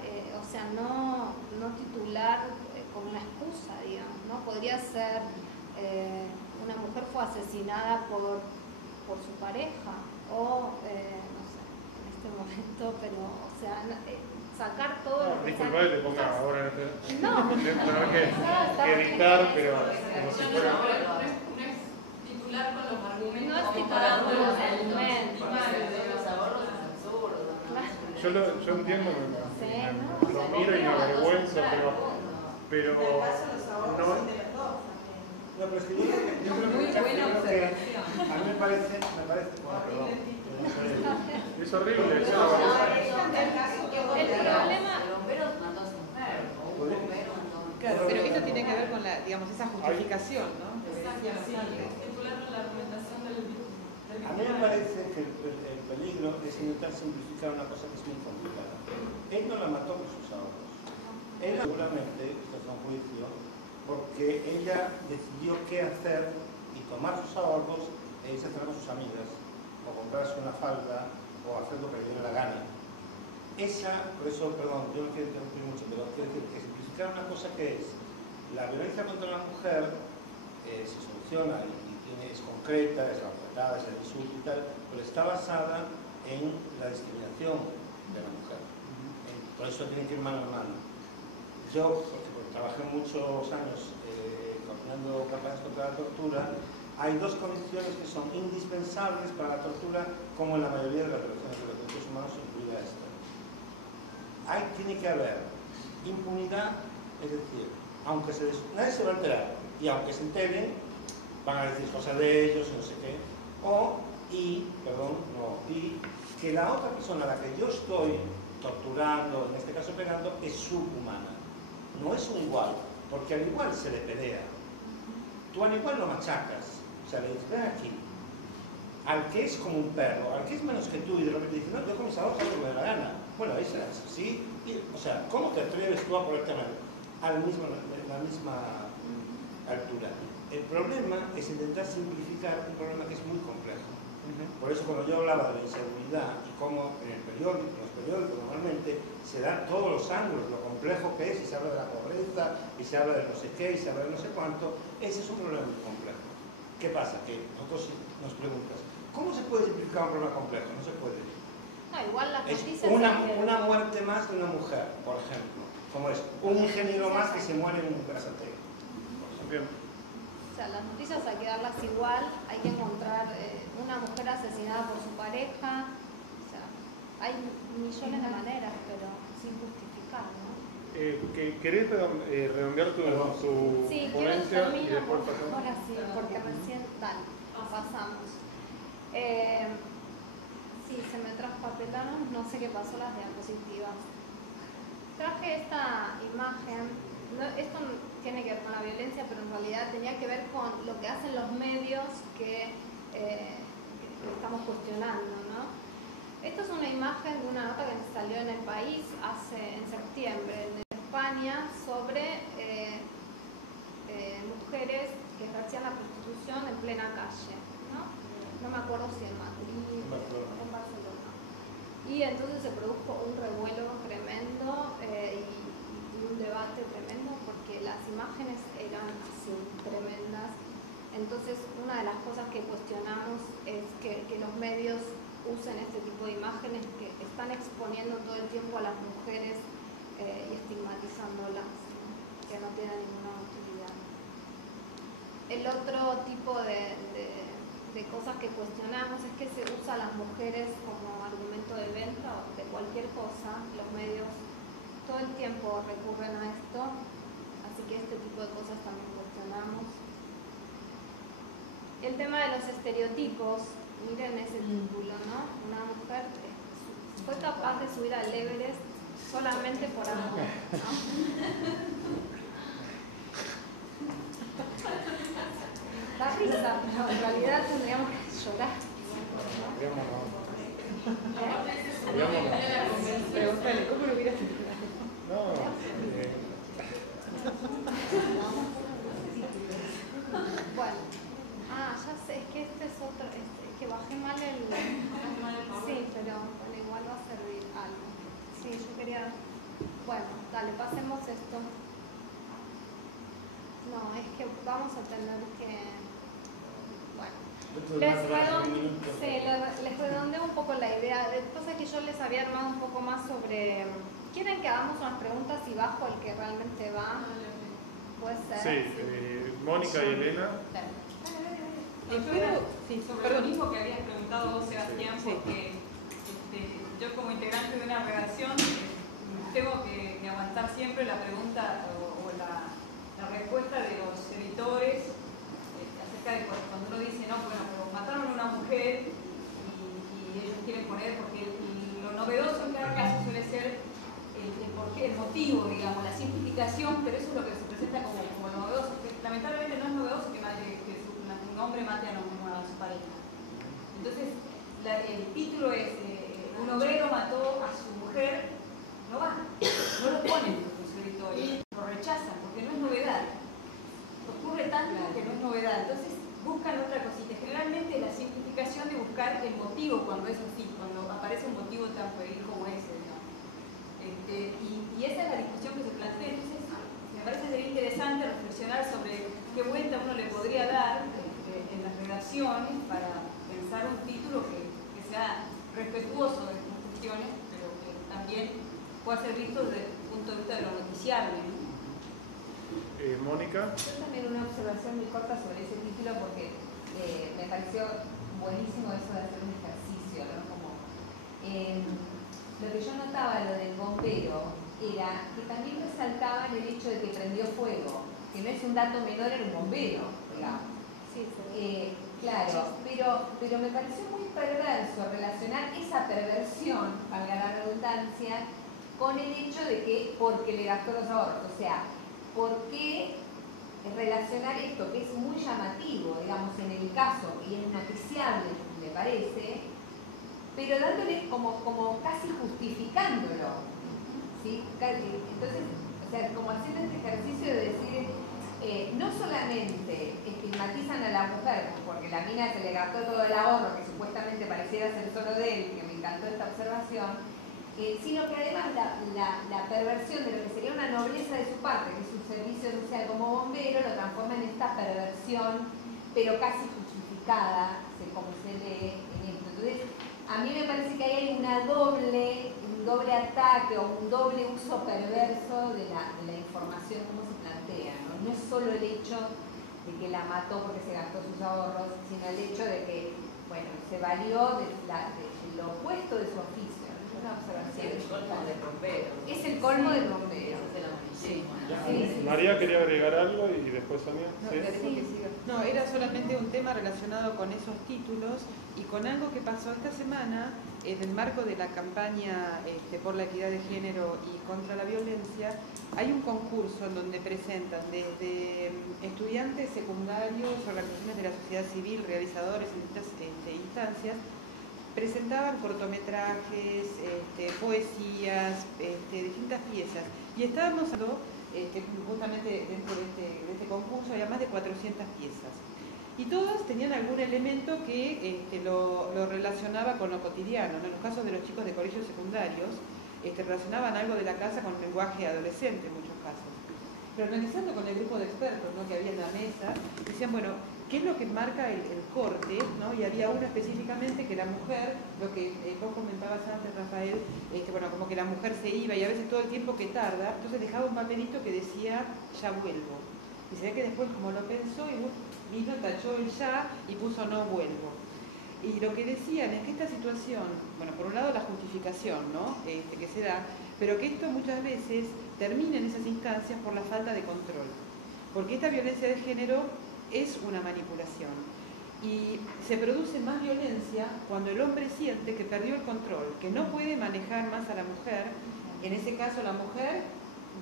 o sea, no titular con una excusa, digamos, ¿no? Podría ser una mujer fue asesinada por su pareja o, no sé, en este momento, pero, o sea, sacar todo lo que disculpa que te ponga ahora en este... No. Tengo que editar, pero como si fuera... No es titular con los argumentos. No es titular con los argumentos. Yo entiendo, lo miro y me avergüenzo, pero no... No, pero es que yo creo que a mí me parece, bueno, perdón, es horrible, es el problema... Claro, pero esto tiene que ver con la, digamos, esa justificación, ¿no? A mí me parece que el peligro es intentar simplificar una cosa que es muy complicada. Él no la mató por sus ahorros. Él seguramente, esto es un juicio, porque ella decidió qué hacer y tomar sus ahorros e irse a cenar con sus amigas, o comprarse una falda, o hacer lo que le diera la gana. Por eso, perdón, yo no quiero interrumpir mucho, pero quiero decir que simplificar una cosa que es la violencia contra la mujer se soluciona y es concreta, es apretada, es el insulto y tal, pero está basada en la discriminación de la mujer. Por eso tiene que ir mano a mano. Yo, porque trabajé muchos años coordinando campañas contra la tortura, hay dos condiciones que son indispensables para la tortura, como en la mayoría de las violaciones de los derechos humanos, incluida esta. Tiene que haber impunidad, es decir, aunque nadie se va a enterar, y aunque se enteren, van a decir cosas de ellos y no sé qué, y que la otra persona a la que yo estoy torturando, en este caso pegando, es subhumana. No es un igual, porque al igual se le pelea. Tú al igual lo machacas, o sea, le dices, ven aquí. Al que es como un perro, al que es menos que tú y de repente dice, no, yo con mis ahorros hago lo que me da la gana. Bueno, ahí será así. O sea, ¿cómo te atreves tú a ponerte a la misma altura? El problema es intentar simplificar un problema que es muy complejo. Por eso cuando yo hablaba de la inseguridad y cómo en los periódicos normalmente se dan todos los ángulos, lo complejo que es, y se habla de la pobreza, y se habla de no sé qué, y se habla de no sé cuánto, ese es un problema muy complejo. ¿Qué pasa? Que nosotros nos preguntas, ¿cómo se puede simplificar un problema complejo? No se puede. No, igual las Es noticias... una muerte más de una mujer, por ejemplo. Como es un ingeniero más que se muere en un brazateo. O sea, las noticias hay que darlas igual, hay que encontrar una mujer asesinada por su pareja, o sea, hay millones de maneras, pero sin justificar, ¿no? ¿Querés redondear tu sí, ponencia y quiero después pasamos? ahora sí, porque recién pasamos. Sí, se me traspapelaron, no sé qué pasó las diapositivas. Traje esta imagen, esto tiene que ver con la violencia, pero en realidad tenía que ver con lo que hacen los medios que estamos cuestionando, ¿no? Esta es una imagen de una nota que salió en El País en septiembre, en España, sobre mujeres que ejercían la prostitución en plena calle, ¿no? No me acuerdo si en Madrid o en Barcelona. Y entonces se produjo un revuelo tremendo y un debate tremendo porque las imágenes eran así, tremendas. Entonces, una de las cosas que cuestionamos es que los medios usen este tipo de imágenes que están exponiendo todo el tiempo a las mujeres y estigmatizándolas, ¿no? Que no tienen ninguna utilidad. El otro tipo de cosas que cuestionamos es que se usa a las mujeres como argumento de venta o de cualquier cosa. Los medios todo el tiempo recurren a esto, así que este tipo de cosas también cuestionamos. El tema de los estereotipos, miren ese título, ¿no? Una mujer fue capaz de subir al Everest solamente por amor, ¿no? Da risa, pero en realidad tendríamos que llorar. Pregúntale, ¿cómo lo hubieras hecho? Bueno, ya sé, es que este es otro, es que bajé mal el... Sí, pero bueno, igual va a servir algo. Sí, yo quería... Bueno, dale, pasemos esto. No, es que vamos a tener que... Bueno, les redondeo un poco la idea. De cosas que yo les había armado un poco más sobre... ¿Quieren que hagamos unas preguntas y bajo el que realmente va? Puede ser. Sí, Mónica y Elena. Sobre lo mismo que habías preguntado vos, Sebastián, porque yo como integrante de una redacción tengo que aguantar siempre la pregunta o la respuesta de los editores acerca de cuando uno dice, no, bueno, pero mataron a una mujer y ellos quieren poner, porque lo novedoso en cada caso suele ser el motivo, digamos, la simplificación, pero eso es lo que se presenta como novedoso, que lamentablemente no es novedoso que un hombre mate a su pareja. Entonces, el título es un obrero mató a su mujer, no va, no lo ponen los editores, lo rechazan, porque no es novedad. Ocurre tanto que no es novedad, entonces buscan otra cosita. Generalmente la simplificación de buscar el motivo cuando es así, cuando aparece un motivo tan pueril como ese, ¿no? Y esa es la discusión que se plantea. Entonces, me parece sería interesante reflexionar sobre qué vuelta uno le podría dar en las redacciones para pensar un título que sea respetuoso de estas cuestiones, pero que también pueda ser visto desde el punto de vista de lo noticiable, ¿no? Mónica. Yo también una observación muy corta sobre ese título porque me pareció buenísimo eso de hacer un ejercicio, ¿no? Como, lo que yo notaba, lo del bombero, era que también resaltaban el hecho de que prendió fuego, que no es un dato menor en un bombero, digamos. Claro, pero me pareció muy perverso relacionar esa perversión, valga la redundancia, con el hecho de que porque le gastó los ahorros. O sea, ¿por qué relacionar esto, que es muy llamativo, digamos, en el caso, y es noticiable, me parece, pero dándole como casi justificándolo, ¿sí? Entonces, o sea, como haciendo este ejercicio de decir, no solamente estigmatizan a la mujer porque la mina se le gastó todo el ahorro que supuestamente pareciera ser solo de él, que me encantó esta observación, sino que además la perversión de lo que sería una nobleza de su parte, que es su servicio social como bombero, lo transforma en esta perversión, pero casi justificada, como se lee en esto. Entonces, a mí me parece que ahí hay un doble ataque o un doble uso perverso de la información como se plantea, ¿no? No es solo el hecho de que la mató porque se gastó sus ahorros, sino el hecho de que, bueno, se valió de lo opuesto de su oficio. Es una observación. Es el colmo del bombero. Es el colmo del bombero. Sí. María quería agregar algo y después Sonia. No, era solamente un tema relacionado con esos títulos y con algo que pasó esta semana en el marco de la campaña por la equidad de género y contra la violencia. Hay un concurso en donde presentan desde estudiantes secundarios, organizaciones de la sociedad civil, realizadores en distintas instancias, presentaban cortometrajes, poesías, distintas piezas. Y estábamos hablando, justamente dentro de este concurso, había más de 400 piezas. Y todas tenían algún elemento que lo relacionaba con lo cotidiano, ¿no? En los casos de los chicos de colegios secundarios, relacionaban algo de la casa con lenguaje adolescente en muchos casos. Pero analizando con el grupo de expertos, ¿no?, que había en la mesa, decían, bueno, ¿qué es lo que marca el corte? ¿No? Y había uno específicamente que la mujer, lo que vos comentabas antes, Rafael, bueno, como que la mujer se iba y a veces todo el tiempo que tarda, entonces dejaba un papelito que decía, ya vuelvo. Y se ve que después como lo pensó y vino, tachó el ya y puso no vuelvo. Y lo que decían es que esta situación, bueno, por un lado la justificación, ¿no? Que se da, pero que esto muchas veces termina en esas instancias por la falta de control. Porque esta violencia de género es una manipulación. Y se produce más violencia cuando el hombre siente que perdió el control, que no puede manejar más a la mujer. En ese caso la mujer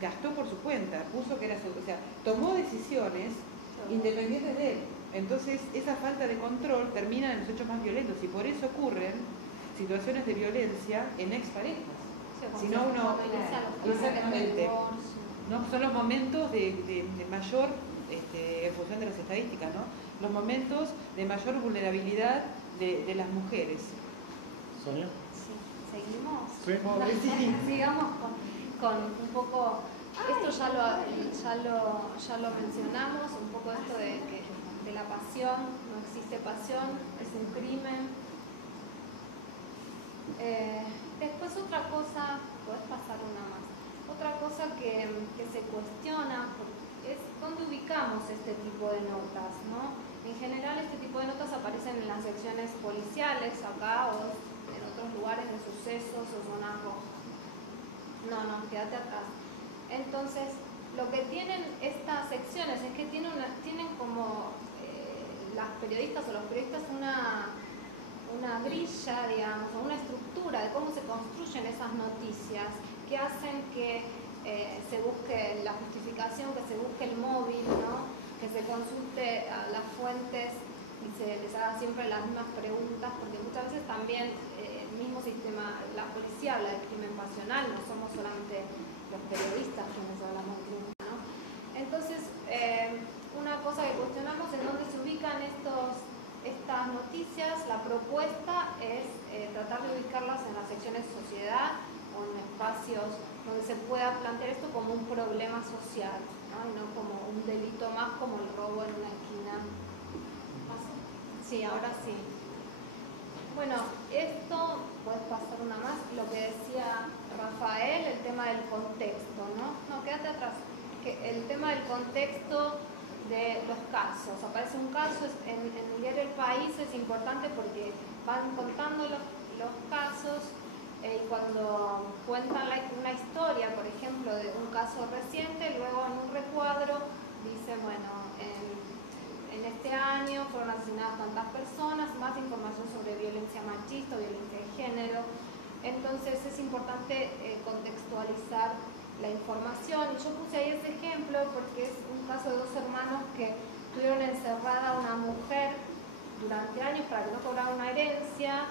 gastó por su cuenta, puso que era su, o sea, tomó decisiones independientes de él. Entonces esa falta de control termina en los hechos más violentos y por eso ocurren situaciones de violencia en exparejas. Si no uno, exactamente, no son los momentos de mayor, en función de las estadísticas, ¿no? Los momentos de mayor vulnerabilidad de las mujeres. ¿Sonia? Sí, seguimos. Sí. Sigamos con un poco, esto ya lo mencionamos, un poco esto de la pasión, no existe pasión, es un crimen. Después otra cosa, podés pasar una más, otra cosa que se cuestiona es dónde ubicamos este tipo de notas, ¿no? En general este tipo de notas aparecen en las secciones policiales acá o en otros lugares de sucesos o zona roja. No, quédate atrás. Entonces, lo que tienen estas secciones es que tienen como las periodistas o los periodistas una grilla, digamos, o una estructura de cómo se construyen esas noticias que hacen que se busque la justificación, que se busque el móvil, ¿no? Que se consulte a las fuentes y se les haga siempre las mismas preguntas, porque muchas veces también el mismo sistema, la policía habla de crimen pasional, no somos solamente los periodistas quienes hablamos de crimen, ¿no? Entonces, una cosa que cuestionamos es dónde se ubican estas noticias. La propuesta es tratar de ubicarlas en las secciones sociedad o en espacios donde se pueda plantear esto como un problema social, ¿no? Y no como un delito más como el robo en una esquina. Sí, ahora sí. Bueno, esto, puedes pasar una más, lo que decía Rafael, el tema del contexto, ¿no? No, quédate atrás. El tema del contexto de los casos. Aparece un caso en el diario El País, es importante porque van contando los casos y cuando cuentan una historia, por ejemplo, de un caso reciente, luego en un recuadro dice, bueno, en este año fueron asesinadas tantas personas, más información sobre violencia machista, violencia de género. Entonces es importante contextualizar la información. Y yo puse ahí ese ejemplo porque es un caso de dos hermanos que tuvieron encerrada a una mujer durante años para que no cobrara una herencia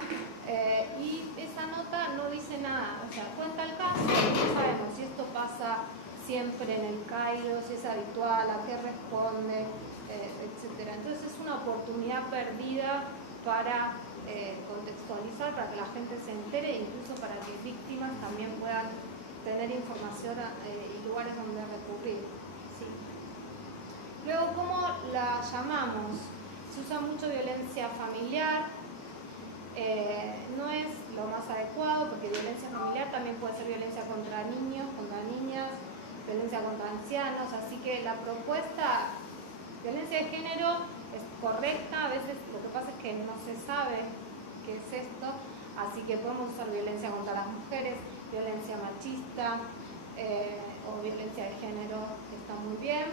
y esa nota no dice nada, o sea, cuenta el caso y no sabemos si esto pasa siempre en el Cairo, si es habitual, a qué responde, etcétera. Entonces es una oportunidad perdida para contextualizar, para que la gente se entere e incluso para que víctimas también puedan tener información y lugares donde recurrir. Sí. Luego, ¿cómo la llamamos? Se usa mucho violencia familiar, no es lo más adecuado porque violencia familiar también puede ser violencia contra niños, contra niñas, violencia contra ancianos, así que la propuesta, violencia de género, es correcta, a veces lo que pasa es que no se sabe qué es esto, así que podemos usar violencia contra las mujeres, violencia machista o violencia de género, que está muy bien.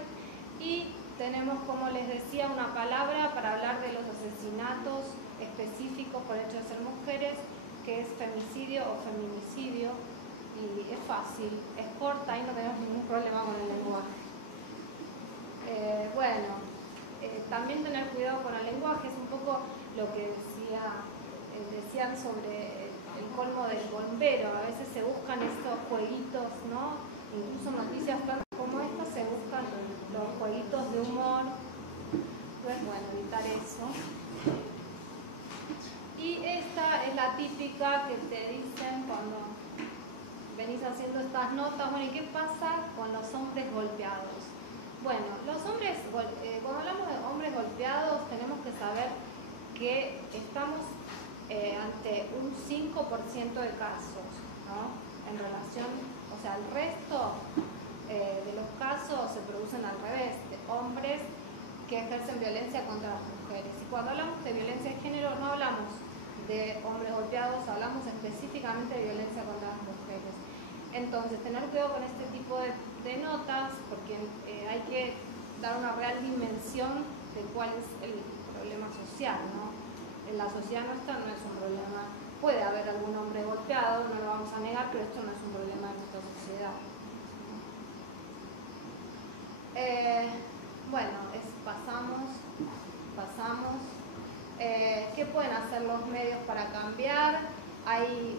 Y tenemos, como les decía, una palabra para hablar de los asesinatos específicos por hecho de ser mujeres, que es femicidio o feminicidio, y es fácil, es corta y no tenemos ningún problema con el lenguaje. También tener cuidado con el lenguaje, es un poco lo que decían sobre el colmo del bombero. A veces se buscan estos jueguitos, ¿no? Incluso noticias como estas se buscan los jueguitos de humor. Entonces, bueno, evitar eso. Y esta es la típica que te dicen cuando venís haciendo estas notas. Bueno, ¿y qué pasa con los hombres golpeados? Bueno, los hombres, cuando hablamos de hombres golpeados, tenemos que saber que estamos ante un 5% de casos, ¿no? En relación, o sea, el resto de los casos se producen al revés, hombres que ejercen violencia contra las mujeres. Y cuando hablamos de violencia de género no hablamos de hombres golpeados, hablamos específicamente de violencia contra las mujeres. Entonces, tener cuidado con este tipo de notas, porque hay que dar una real dimensión de cuál es el problema social, ¿no? En la sociedad nuestra no es un problema, puede haber algún hombre golpeado, no lo vamos a negar, pero esto no es un problema de nuestra sociedad. Bueno, pasamos. ¿Qué pueden hacer los medios para cambiar? Hay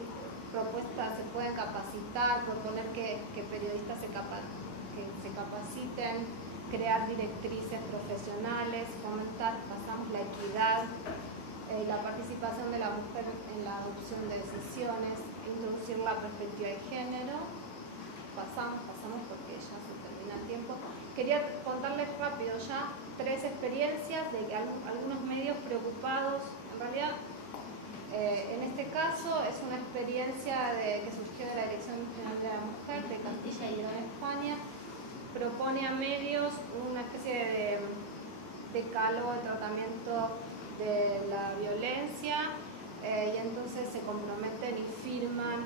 propuestas, se pueden capacitar, proponer que periodistas se capaciten, crear directrices profesionales, fomentar, pasamos, la equidad, la participación de la mujer en la adopción de decisiones, introducir la perspectiva de género. Pasamos porque ya se termina el tiempo. Quería contarles rápido ya 3 experiencias de algunos medios preocupados. En realidad, en este caso es una experiencia que surgió de la Dirección Nacional de la Mujer de Castilla y León, España. Propone a medios una especie de decálogo de tratamiento de la violencia y entonces se comprometen y firman,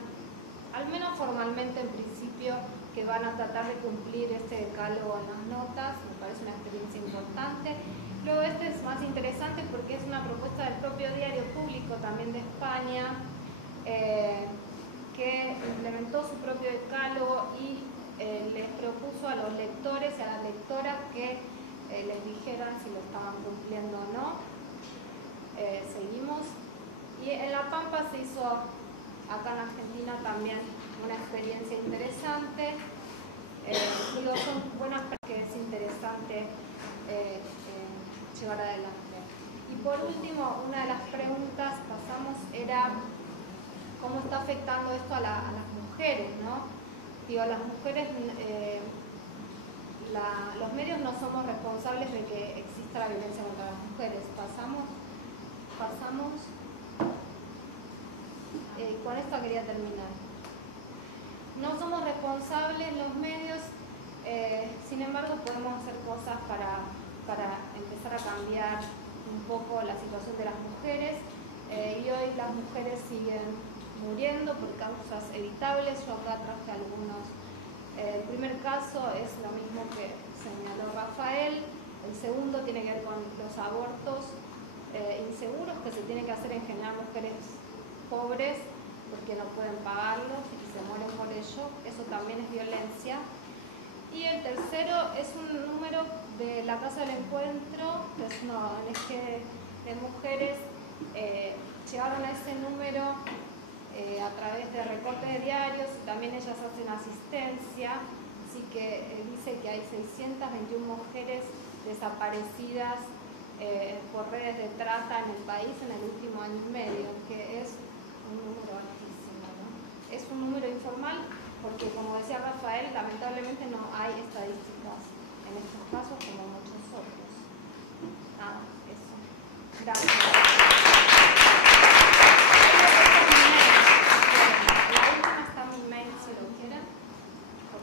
al menos formalmente en principio, que van a tratar de cumplir este decálogo en las notas. Me parece una experiencia importante. Luego este es más interesante porque es una propuesta del propio Diario Público, también de España, que implementó su propio decálogo y les propuso a los lectores y a las lectoras que les dijeran si lo estaban cumpliendo o no. Seguimos. Y en La Pampa se hizo, acá en Argentina también, una experiencia interesante. Son buenas que es interesante llevar adelante. Y por último, una de las preguntas, era cómo está afectando esto a las mujeres, ¿no? Digo, las mujeres, los medios no somos responsables de que exista la violencia contra las mujeres. Pasamos. Con esto quería terminar. No somos responsables los medios, sin embargo podemos hacer cosas para empezar a cambiar un poco la situación de las mujeres y hoy las mujeres siguen muriendo por causas evitables. Yo acá traje algunos. El primer caso es lo mismo que señaló Rafael. El segundo tiene que ver con los abortos inseguros que se tienen que hacer en general mujeres pobres porque no pueden pagarlos y se mueren por ello. Eso también es violencia. Y el tercero es un número de la Casa del Encuentro, que es una ONG de mujeres. Llegaron a ese número a través de recortes de diarios, y también ellas hacen asistencia, así que dice que hay 621 mujeres desaparecidas por redes de trata en el país en el último año y medio, que es un número altísimo, ¿no? Es un número informal porque, como decía Rafael, lamentablemente no hay estadísticas en estos casos como muchos otros. Nada, eso. Gracias.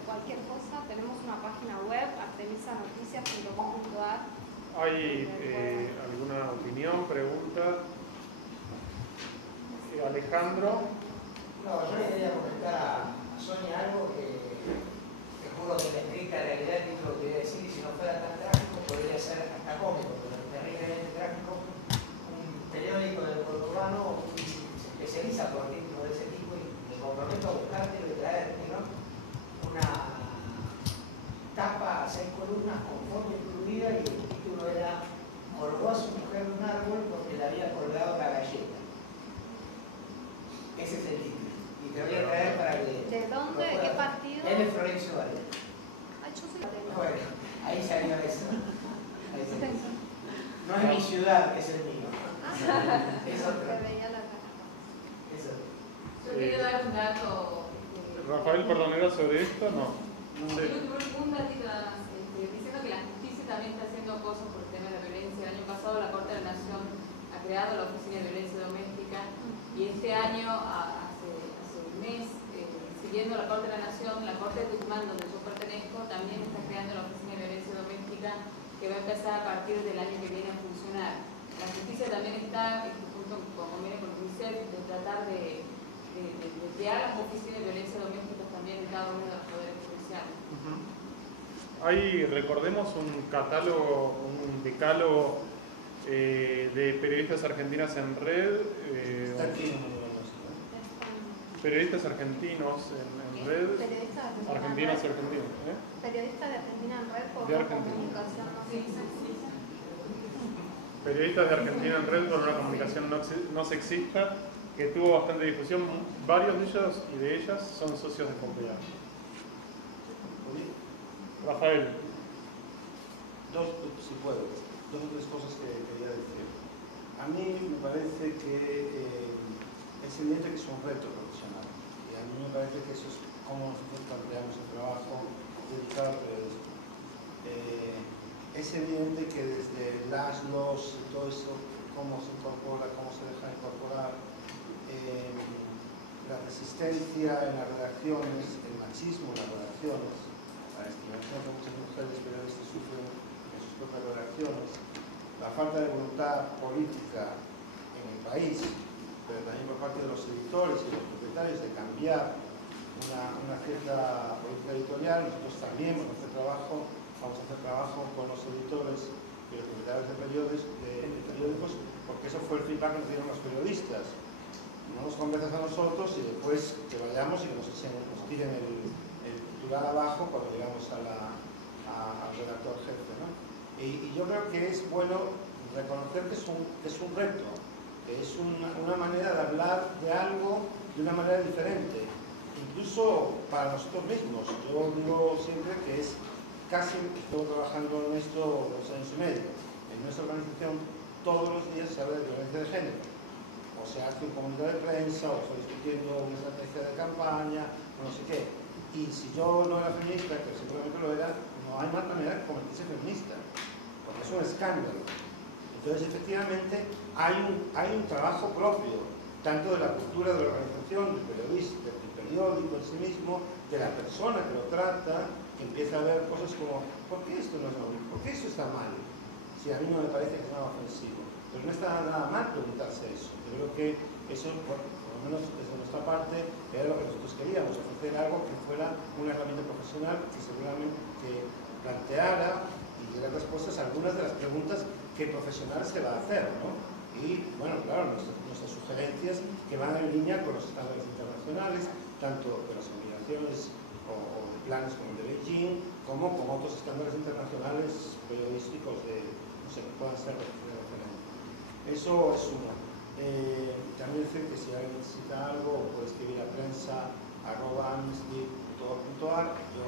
Cualquier cosa, tenemos una página web, artemisanoticias.com.ar. ¿Hay alguna opinión, pregunta? Alejandro. No, yo le quería comentar a Sonia algo que juro que la estricta realidad el título que voy a decir, y si no fuera tan trágico, podría ser hasta cómico, pero terriblemente trágico. Un periódico del conurbano se especializa por artículos de ese tipo y me comprometo a buscártelo y traerte, ¿no? Una tapa, 6 columnas con foto incluida, y el título era "Colgó a su mujer de un árbol porque le había colgado la galleta". Ese es el título. Y te voy a traer para que... ¿De dónde? ¿Qué partido? Es de Florencio Varela. Ay, yo soy de... Bueno, ahí salió eso. Ahí salió. No es mi ciudad, es el mío. Es otro. Es otro. Yo quería dar un dato. Rafael, perdón, ¿era sobre esto? No. Sí. Un datito nada más, diciendo que la justicia también está haciendo cosas por el tema de la violencia. El año pasado la Corte de la Nación ha creado la Oficina de Violencia Doméstica y este año, hace un mes, siguiendo la Corte de la Nación, la Corte de Tucumán, donde yo pertenezco, también está creando la Oficina de Violencia Doméstica que va a empezar a partir del año que viene a funcionar. La justicia también está, junto con convenio con UNICEF, de tratar de crear las oficinas de violencia doméstica también en cada uno de los poderes judiciales. Hay, recordemos, un catálogo, un decálogo de periodistas argentinas en red. Periodistas argentinos en red. Argentinos y argentinos. Periodistas de Argentina en red por De una Argentina. comunicación no sexista. Periodistas de Argentina en red por una comunicación no sexista, que tuvo bastante difusión. Varios de ellos y de ellas son socios de Pompea. Rafael. Si puedo, dos o tres cosas que quería decir. A mí me parece que es evidente que es un reto profesional. Y a mí me parece que eso es cómo nosotros planteamos el trabajo dedicado al periodismo. Es evidente que desde las, los, todo eso, cómo se incorpora, cómo se deja incorporar, la resistencia en las redacciones, el machismo en las redacciones, la discriminación que muchas mujeres periodistas sufren en sus propias redacciones, la falta de voluntad política en el país, pero también por parte de los editores y los propietarios de cambiar una cierta política editorial. Nosotros también vamos a hacer trabajo con los editores y los propietarios de periódicos, porque eso fue el feedback que nos dieron los periodistas. No nos convenzas a nosotros y después que vayamos y que nos tiren el titular abajo cuando llegamos al redactor jefe, ¿no? Y yo creo que es bueno reconocer que es un reto, que es una manera de hablar de algo de una manera diferente, incluso para nosotros mismos. Yo digo siempre que es casi, estoy trabajando en esto 2 años y medio. En nuestra organización todos los días se habla de violencia de género. O se hace un comunicado de prensa, o se está discutiendo una estrategia de campaña, o no sé qué. Y si yo no era feminista, que seguramente lo era, no hay más manera de convertirse feminista, porque es un escándalo. Entonces, efectivamente, hay un trabajo propio, tanto de la cultura de la organización, del periodista, del periódico en sí mismo, de la persona que lo trata, que empieza a ver cosas como, ¿por qué esto no es normal? ¿Por qué esto está mal? Si a mí no me parece que es nada ofensivo. Pero no está nada mal preguntarse eso. Yo creo que eso, por lo menos desde nuestra parte, era lo que nosotros queríamos, ofrecer algo que fuera una herramienta profesional que seguramente planteara y diera respuestas a algunas de las preguntas que el profesional se va a hacer, ¿no? Y, bueno, claro, nuestras sugerencias que van en línea con los estándares internacionales, tanto de las obligaciones o de planes como el de Beijing, como con otros estándares internacionales periodísticos no sé, que puedan ser de referencia. Eso es uno. También decir que si alguien necesita algo, puede escribir a prensa@amnesty.org.ar. Yo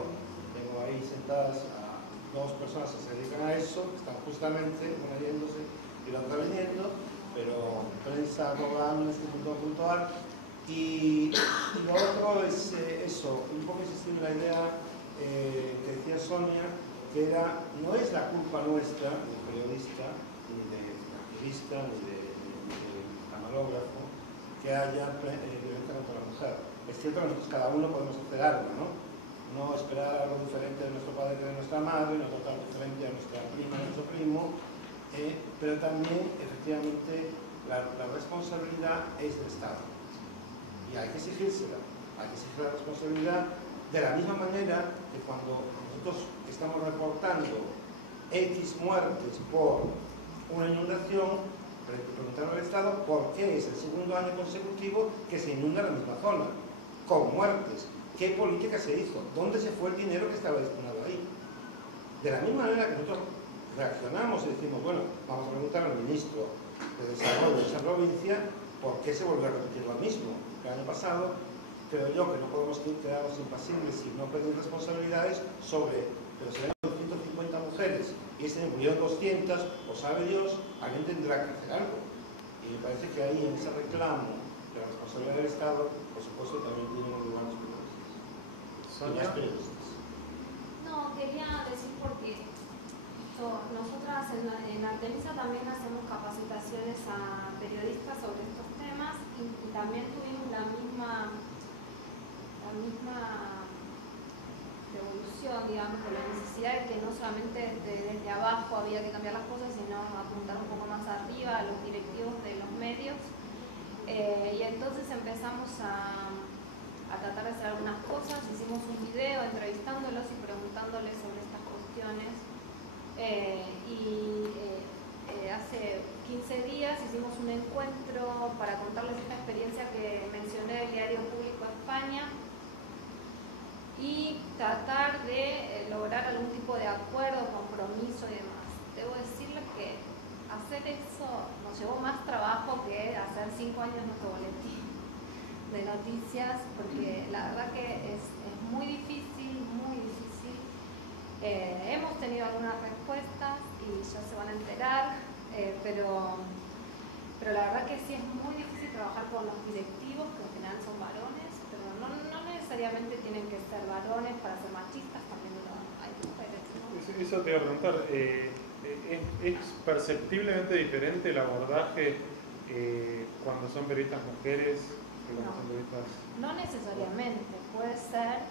tengo ahí sentadas a 2 personas que se dedican a eso, que están justamente una yéndose y la otra viniendo, pero prensa@amnesty.org.ar. Y lo otro es eso, un poco insistir en la idea que decía Sonia, que no es la culpa nuestra, del periodista, ni del activista, ni del camarógrafo, que haya violencia contra la mujer. Es cierto que nosotros cada uno podemos hacer algo, ¿no? No esperar algo diferente de nuestro padre que de nuestra madre, no tratar diferente a nuestra prima, a nuestro primo, pero también, efectivamente, la responsabilidad es del Estado. Y hay que exigírsela. Hay que exigir la responsabilidad de la misma manera que cuando nosotros estamos reportando X muertes por una inundación, preguntar al Estado por qué es el segundo año consecutivo que se inunda la misma zona, con muertes. ¿Qué política se hizo? ¿Dónde se fue el dinero que estaba destinado ahí? De la misma manera que nosotros reaccionamos y decimos, bueno, vamos a preguntar al ministro de Desarrollo de esa provincia por qué se volvió a repetir lo mismo. El año pasado, creo yo que no podemos quedarnos impasibles y no pedir responsabilidades sobre, pero si hay 250 mujeres y este murieron 200, o sabe Dios, alguien tendrá que hacer algo. Y me parece que ahí, en ese reclamo de la responsabilidad del Estado, por supuesto, también tienen un lugar los periodistas. No, quería decir porque nosotras en Artemisa también hacemos capacitaciones a periodistas sobre estos temas y también tuvimos la misma revolución, digamos, de la necesidad necesidad de que no solamente desde abajo había que cambiar las cosas, sino apuntar un poco más arriba a los directivos de los medios. Y entonces empezamos a tratar de hacer algunas cosas, hicimos un video entrevistándolos y preguntándoles sobre estas cuestiones. Hace 15 días hicimos un encuentro para contarles esta experiencia que mencioné del Diario Público de España y tratar de lograr algún tipo de acuerdo, compromiso y demás. Debo decirles que hacer eso nos llevó más trabajo que hacer 5 años nuestro boletín de noticias, porque la verdad que es muy difícil, muy difícil. Hemos tenido algunas respuestas y ya se van a enterar, pero la verdad que sí es muy difícil trabajar con los directivos, que en general son varones, pero no necesariamente tienen que ser varones para ser machistas, también hay mujeres, ¿no? Eso te iba a preguntar, ¿es perceptiblemente diferente el abordaje cuando son periodistas mujeres que cuando son periodistas? No necesariamente, puede ser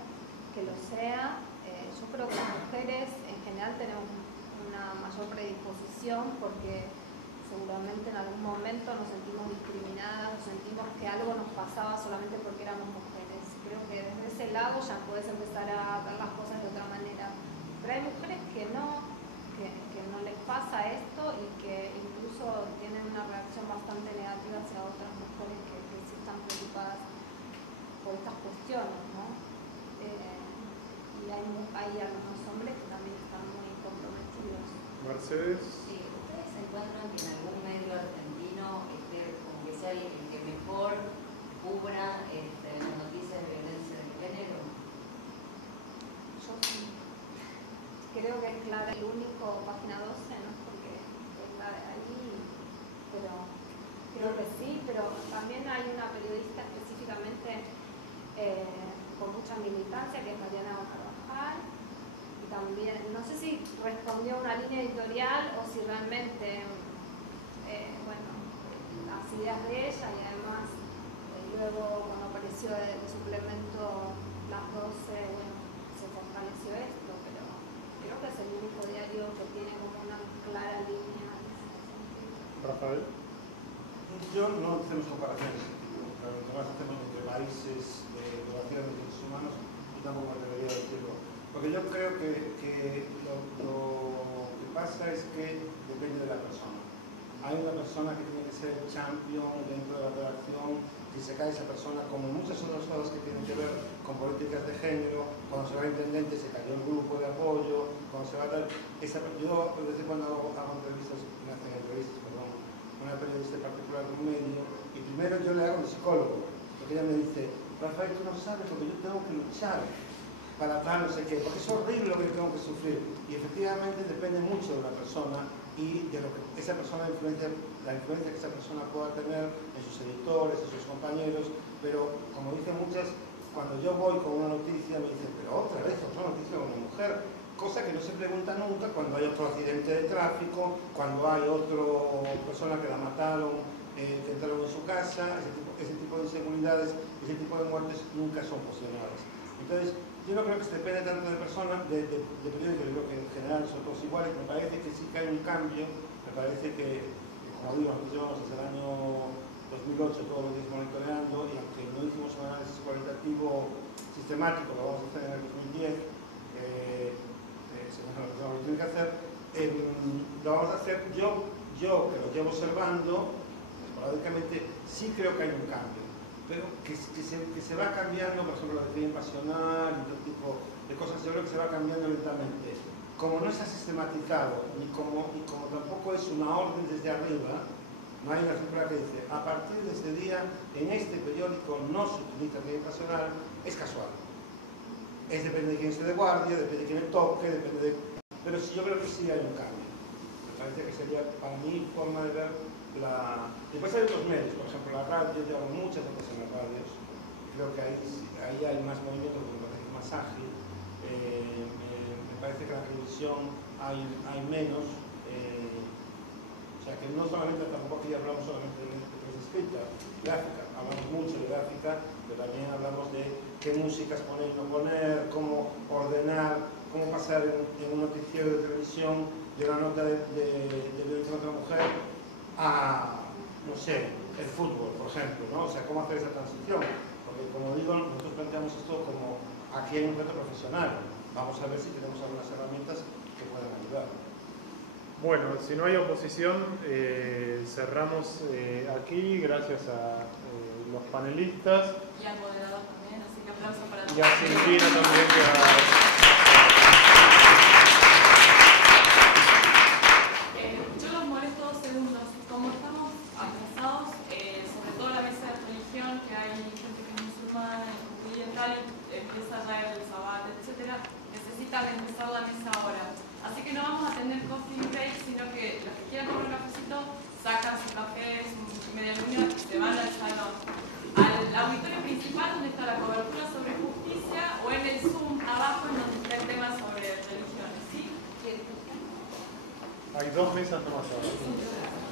que lo sea. Yo creo que las mujeres en general tenemos una mayor predisposición porque seguramente en algún momento nos sentimos discriminadas, nos sentimos que algo nos pasaba solamente porque éramos mujeres. Creo que desde ese lado ya puedes empezar a ver las cosas de otra manera. Pero hay mujeres que no les pasa esto y que incluso tienen una reacción bastante negativa hacia otras mujeres que sí están preocupadas por estas cuestiones, ¿no? Y hay algunos hombres que también están muy comprometidos. Mercedes. Sí, ¿ustedes se encuentran que en algún medio argentino, como que sea el que mejor cubra las noticias de violencia de género? Yo sí. Creo que es clave, el único página 12, ¿no? Porque es la de ahí, pero creo que sí, pero también hay una periodista específicamente con mucha militancia que es Mariana Carvajal, y también, no sé si respondió a una línea editorial o si realmente, las ideas de ella y además luego cuando apareció el suplemento las 12, se fortaleció esto, pero creo que es el único diario que tiene como una clara línea. Rafael. Yo no hacemos comparaciones, lo que más hacemos entre países de violación de derechos humanos y tampoco me atrevería a decirlo. Porque yo creo que lo que pasa es que depende de la persona. Hay una persona que tiene que ser champion dentro de la redacción. Si se cae esa persona, como muchas otras cosas que tienen que ver con políticas de género, cuando se va a intendente se cayó el grupo de apoyo, cuando se va a dar... Yo de vez en cuando hago entrevistas, una periodista particular de un medio, y primero yo le hago de psicólogo, porque ella me dice, Rafael, tú no sabes lo que yo tengo que luchar para tal, no sé qué, porque es horrible lo que yo tengo que sufrir. Y efectivamente depende mucho de la persona y de lo que esa persona influencia, la influencia que esa persona pueda tener en sus editores, en sus compañeros, pero como dicen muchas, cuando yo voy con una noticia me dicen, pero otra vez otra noticia con una mujer, cosa que no se pregunta nunca cuando hay otro accidente de tráfico, cuando hay otra persona que la mataron, que entraron en su casa, ese tipo de inseguridades, ese tipo de muertes nunca son posicionadas. Entonces, yo no creo que se depende tanto de personas, de periódicos, yo creo que en general son todos iguales. Me parece que sí que hay un cambio, me parece que, como digo, nosotros llevamos desde el año 2008 todos los días monitoreando, y aunque no hicimos un análisis cualitativo sistemático, lo vamos a hacer en el 2010, lo tienen que hacer, lo vamos a hacer yo que lo llevo observando, esporádicamente, sí creo que hay un cambio. Pero que se va cambiando, por ejemplo, la definición pasional y otro tipo de cosas, yo creo que se va cambiando lentamente. Como no está sistematizado y como tampoco es una orden desde arriba, no hay una circular que dice, a partir de este día, en este periódico no se utiliza la definición pasional, es casual. Depende de quién esté de guardia, depende de quién le toque, depende de... Pero sí, yo creo que sí hay un cambio. Me parece que sería, para mí, forma de ver la... Después hay otros medios, por ejemplo, la radio, yo llevo muchas veces en las radios, creo que ahí hay más movimiento, porque me parece que es más ágil. Me parece que en la televisión hay menos, o sea que no solamente, tampoco aquí hablamos solamente de prensa escrita, gráfica, hablamos mucho de gráfica, pero también hablamos de qué músicas poner y no poner, cómo ordenar, cómo pasar en un noticiero de televisión de una nota de violencia contra la mujer a, no sé, el fútbol, por ejemplo, ¿no? O sea, cómo hacer esa transición. Porque, como digo, nosotros planteamos esto como aquí hay un reto profesional. Vamos a ver si tenemos algunas herramientas que puedan ayudar. Bueno, si no hay oposición, cerramos aquí, gracias a los panelistas. Y al moderador también, así que aplauso para todos. Y a Silvina también, yo los molesto 2 segundos. Como estamos atrasados, sobre todo la mesa de religión, que hay gente que es musulmana, judía y tal, y empieza ya el sabbat, etc., necesitan empezar la mesa ahora. Así que no vamos a tener coffee break, sino que los que quieran tomar un cafecito sacan su café, su media luna y se van al salón. Al auditorio principal, donde está la cobertura sobre justicia, o en el Zoom abajo, en donde está el tema sobre religiones. ¿Sí? hay 2 mesas nomás ahora.